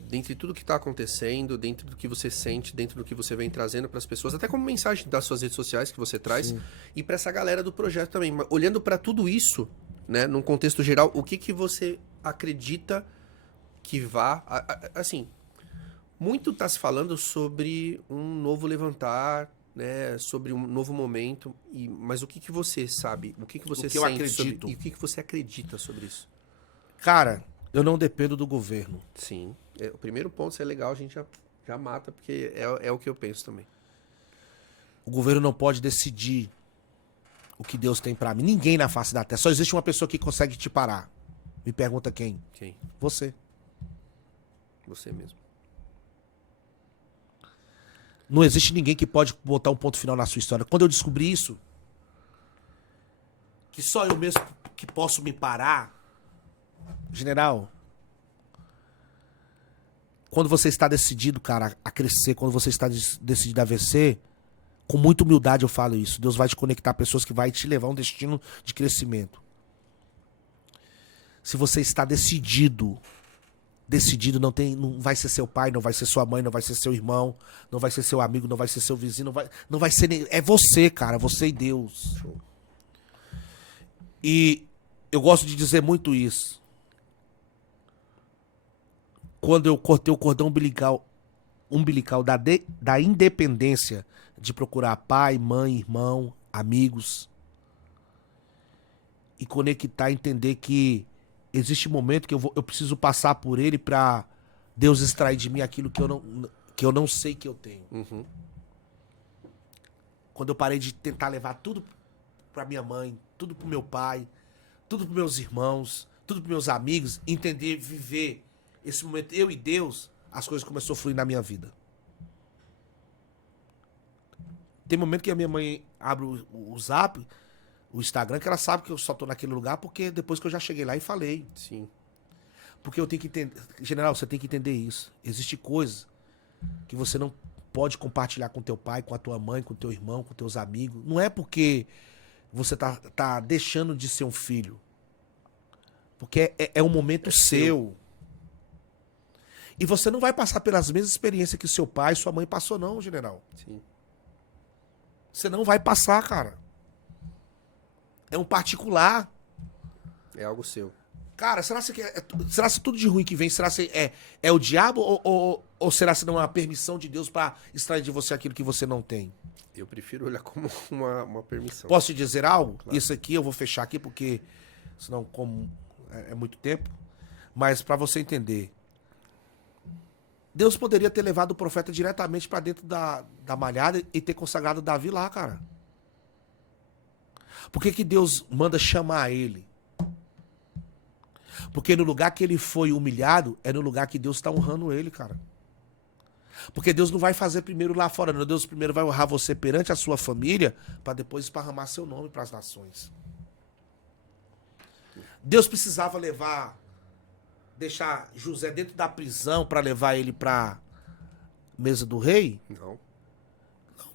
dentre tudo que tá acontecendo, dentro do que você sente, dentro do que você vem trazendo pras pessoas, até como mensagem das suas redes sociais que você traz, Sim. e pra essa galera do projeto também. Mas olhando pra tudo isso, né, num contexto geral, o que você acredita que assim, muito tá se falando sobre um novo levantar, né, sobre um novo momento, mas o que você sabe? O que você O que eu sente acredito. sobre, e o que você acredita sobre isso? Cara, eu não dependo do governo. Sim. O primeiro ponto, se é legal, a gente já mata, porque é o que eu penso também. O governo não pode decidir o que Deus tem pra mim. Ninguém na face da terra. Só existe uma pessoa que consegue te parar. Me pergunta quem? Quem? Você. Você mesmo. Não existe ninguém que pode botar um ponto final na sua história. Quando eu descobri isso, que só eu mesmo que posso me parar, general, quando você está decidido, cara, a crescer, quando você está decidido a vencer, com muita humildade eu falo isso. Deus vai te conectar a pessoas que vai te levar a um destino de crescimento. Se você está decidido não vai ser seu pai, não vai ser sua mãe, não vai ser seu irmão, não vai ser seu amigo, não vai ser seu vizinho, não vai ser nem, é você, cara, você e Deus. Show. E eu gosto de dizer muito isso. Quando eu cortei o cordão umbilical da independência de procurar pai, mãe, irmão, amigos e conectar, entender que existe um momento que eu preciso passar por ele pra Deus extrair de mim aquilo que eu não sei que eu tenho. Uhum. Quando eu parei de tentar levar tudo pra minha mãe, tudo pro meu pai, tudo pros meus irmãos, tudo pros meus amigos, entender, viver esse momento, eu e Deus, as coisas começaram a fluir na minha vida. Tem momento que a minha mãe abre o Zap, o Instagram, que ela sabe que eu só tô naquele lugar porque depois que eu já cheguei lá e falei. Sim. Porque eu tenho que entender, general, você tem que entender isso. Existe coisas que você não pode compartilhar com teu pai, com a tua mãe, com teu irmão, com teus amigos. Não é porque você tá deixando de ser um filho. Porque é um momento seu. E você não vai passar pelas mesmas experiências que seu pai e sua mãe passou, não, general. Sim. Você não vai passar, cara. É um particular. É algo seu. Cara, será se tudo de ruim que vem, será se é o diabo ou será se não é uma permissão de Deus pra extrair de você aquilo que você não tem? Eu prefiro olhar como uma permissão. Posso te dizer algo? Claro. Isso aqui eu vou fechar aqui porque senão como é muito tempo. Mas pra você entender, Deus poderia ter levado o profeta diretamente pra dentro da malhada e ter consagrado Davi lá, cara. Por que Deus manda chamar ele? Porque no lugar que ele foi humilhado, é no lugar que Deus está honrando ele, cara. Porque Deus não vai fazer primeiro lá fora, não. Deus primeiro vai honrar você perante a sua família, para depois esparramar seu nome para as nações. Deus precisava deixar José dentro da prisão para levar ele para mesa do rei? Não.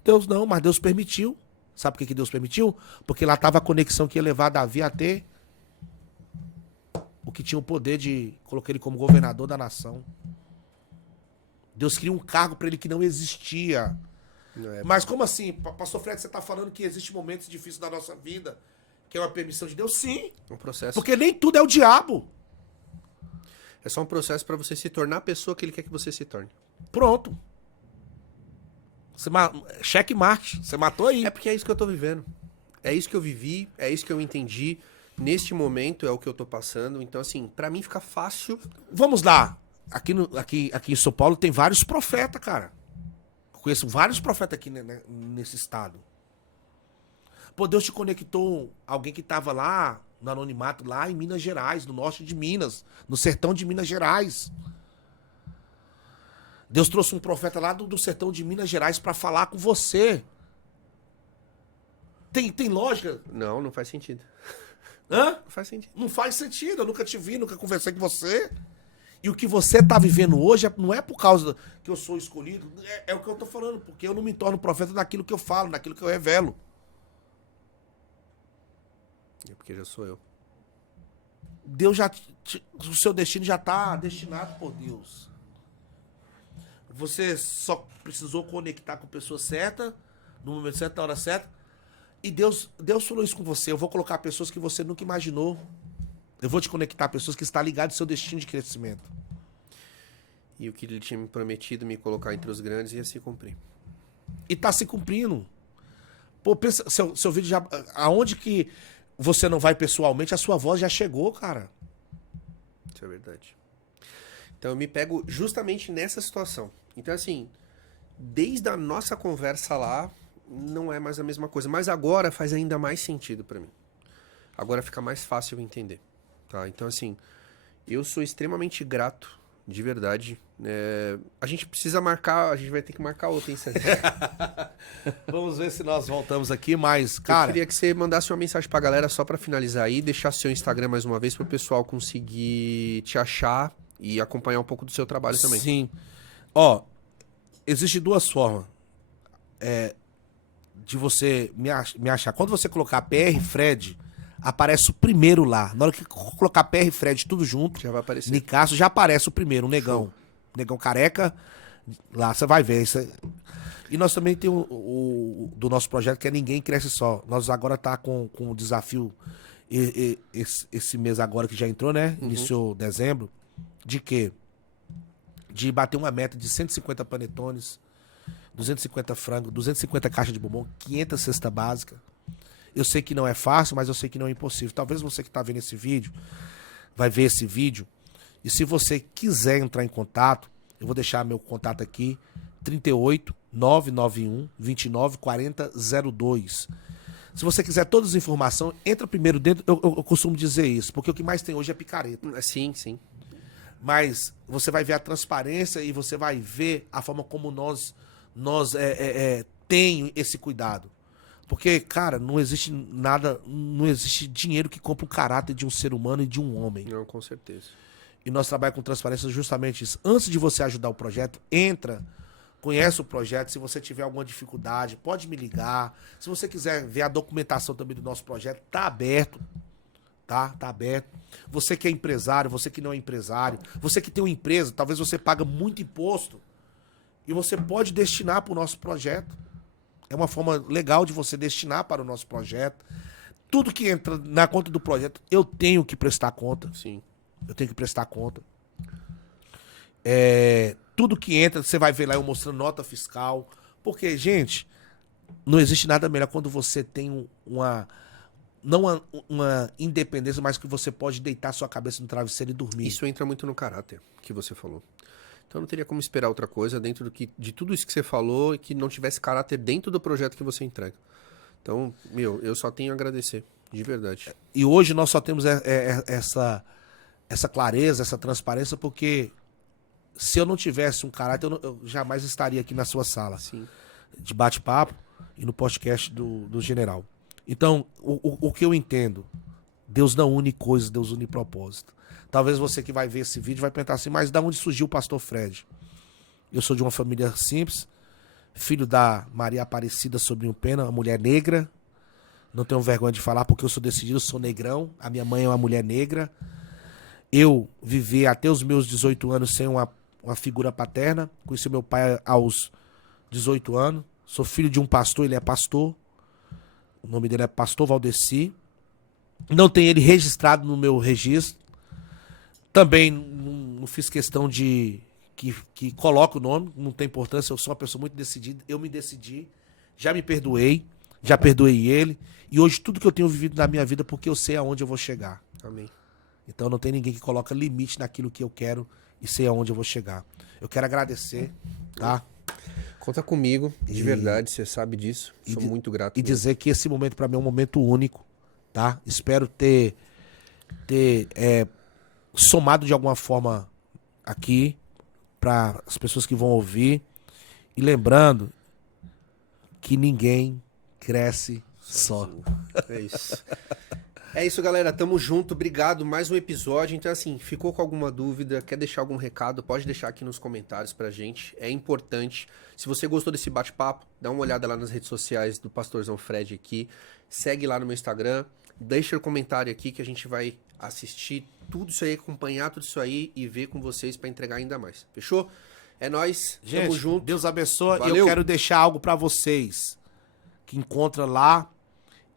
Deus não, mas Deus permitiu. Sabe por que Deus permitiu? Porque lá estava a conexão que ia levar Davi a ter o que tinha o poder de colocar ele como governador da nação. Deus queria um cargo para ele que não existia. Não é. Mas como assim? Pastor Fred, você está falando que existem momentos difíceis da nossa vida, que é uma permissão de Deus? Sim. Um processo. Porque nem tudo é o diabo. É só um processo para você se tornar a pessoa que ele quer que você se torne. Pronto. Cheque mate. Você matou aí. É porque é isso que eu tô vivendo. É isso que eu vivi, é isso que eu entendi. Neste momento é o que eu tô passando. Então, assim, pra mim fica fácil. Vamos lá. Aqui em São Paulo tem vários profetas, cara. Eu conheço vários profetas aqui nesse estado. Pô, Deus te conectou alguém que tava lá no anonimato, lá em Minas Gerais, no norte de Minas, no sertão de Minas Gerais. Deus trouxe um profeta lá do sertão de Minas Gerais pra falar com você. Tem lógica? Não, não faz sentido. Hã? Não faz sentido. Não faz sentido. Eu nunca te vi, nunca conversei com você. E o que você tá vivendo hoje não é por causa que eu sou escolhido. É o que eu tô falando, porque eu não me torno profeta daquilo que eu falo, daquilo que eu revelo. É porque já sou eu. Deus já. O seu destino já tá destinado por Deus. Você só precisou conectar com a pessoa certa, no momento certo, na hora certa. E Deus falou isso com você. Eu vou colocar pessoas que você nunca imaginou. Eu vou te conectar a pessoas que estão ligadas ao seu destino de crescimento. E o que ele tinha me prometido, me colocar entre os grandes, ia se cumprir. E tá se cumprindo. Pô, pensa, seu vídeo já. Aonde que você não vai pessoalmente, a sua voz já chegou, cara. Isso é verdade. Então eu me pego justamente nessa situação. Então, assim, desde a nossa conversa lá, não é mais a mesma coisa. Mas agora faz ainda mais sentido pra mim. Agora fica mais fácil eu entender. Tá? Então, assim, Eu sou extremamente grato, de verdade. A gente precisa marcar, a gente vai ter que marcar outra, hein, César? Vamos ver se nós voltamos aqui, mas, Eu cara... queria que você mandasse uma mensagem pra galera só pra finalizar aí, deixar seu Instagram mais uma vez pro pessoal conseguir te achar e acompanhar um pouco do seu trabalho também. Sim. Ó, existe duas formas de você me achar. Quando você colocar PR Fred, aparece o primeiro lá. Na hora que colocar PR Fred tudo junto, Já vai aparecer. Nicasso, já aparece o primeiro, o negão. Show. Negão careca. Lá você vai ver. Isso aí. E nós também temos do nosso projeto, que é Ninguém Cresce Só. Nós agora tá com o desafio, esse mês agora que já entrou, né? Iniciou dezembro. De quê? De bater uma meta de 150 panetones, 250 frango, 250 caixas de bombom, 500 cesta básica. Eu sei que não é fácil, mas eu sei que não é impossível. Talvez você que está vendo esse vídeo, vai ver esse vídeo. E se você quiser entrar em contato, eu vou deixar meu contato aqui, 38 991 29 40 02. Se você quiser todas as informações, entra primeiro dentro, eu costumo dizer isso, porque o que mais tem hoje é picareta. Sim, sim. Mas você vai ver a transparência e você vai ver a forma como nós tem esse cuidado. Porque, cara, não existe nada, não existe dinheiro que compre o caráter de um ser humano e de um homem. Não, com certeza. E nós trabalhamos com transparência justamente isso. Antes de você ajudar o projeto, entra, conhece o projeto. Se você tiver alguma dificuldade, pode me ligar. Se você quiser ver a documentação também do nosso projeto, tá aberto. Tá aberto. Você que é empresário, você que não é empresário, você que tem uma empresa, talvez você paga muito imposto e você pode destinar para o nosso projeto. É uma forma legal de você destinar para o nosso projeto. Tudo que entra na conta do projeto, eu tenho que prestar conta. Sim. Eu tenho que prestar conta. Tudo que entra, você vai ver lá eu mostrando nota fiscal. Porque, gente, não existe nada melhor quando você tem não uma independência, mas que você pode deitar sua cabeça no travesseiro e dormir. Isso entra muito no caráter que você falou. Então não teria como esperar outra coisa dentro de tudo isso que você falou e que não tivesse caráter dentro do projeto que você entrega. Então, eu só tenho a agradecer, de verdade. E hoje nós só temos essa clareza, essa transparência, porque se eu não tivesse um caráter, eu jamais estaria aqui na sua sala. Sim. De bate-papo e no podcast do General. Então, o que eu entendo, Deus não une coisas, Deus une propósito. Talvez você que vai ver esse vídeo vai perguntar assim, mas de onde surgiu o pastor Fred? Eu sou de uma família simples, filho da Maria Aparecida Sobrinho Pena, uma mulher negra. Não tenho vergonha de falar porque eu sou decidido, eu sou negrão. A minha mãe é uma mulher negra. Eu vivi até os meus 18 anos sem uma figura paterna. Conheci meu pai aos 18 anos. Sou filho de um pastor, ele é pastor. O nome dele é Pastor Valdeci. Não tem ele registrado no meu registro. Também não fiz questão de que coloque o nome, não tem importância. Eu sou uma pessoa muito decidida. Eu me decidi, já me perdoei, já perdoei ele. E hoje tudo que eu tenho vivido na minha vida porque eu sei aonde eu vou chegar. Amém. Então não tem ninguém que coloca limite naquilo que eu quero e sei aonde eu vou chegar. Eu quero agradecer, tá? Conta comigo, de verdade, você sabe disso. Sou de- muito grato. E mesmo. dizer que esse momento pra mim é um momento único, tá? Espero ter somado de alguma forma aqui para as pessoas que vão ouvir. E lembrando que ninguém cresce só. É isso. É isso, galera. Tamo junto. Obrigado. Mais um episódio. Então, assim, ficou com alguma dúvida, quer deixar algum recado, pode deixar aqui nos comentários pra gente. É importante. Se você gostou desse bate-papo, dá uma olhada lá nas redes sociais do Pastorzão Fred aqui. Segue lá no meu Instagram. Deixa o comentário aqui que a gente vai assistir tudo isso aí, acompanhar tudo isso aí e ver com vocês pra entregar ainda mais. Fechou? É nóis. Gente, Tamo junto. Deus abençoe. E Valeu. eu quero deixar algo para vocês que encontra lá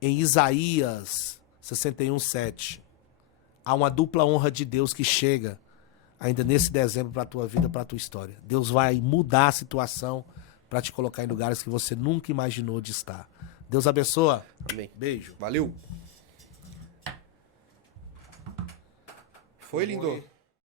em Isaías 61:7. Há uma dupla honra de Deus que chega ainda nesse dezembro para tua vida, para tua história. Deus vai mudar a situação para te colocar em lugares que você nunca imaginou de estar. Deus abençoe. Amém. Beijo. Valeu. Foi, lindo?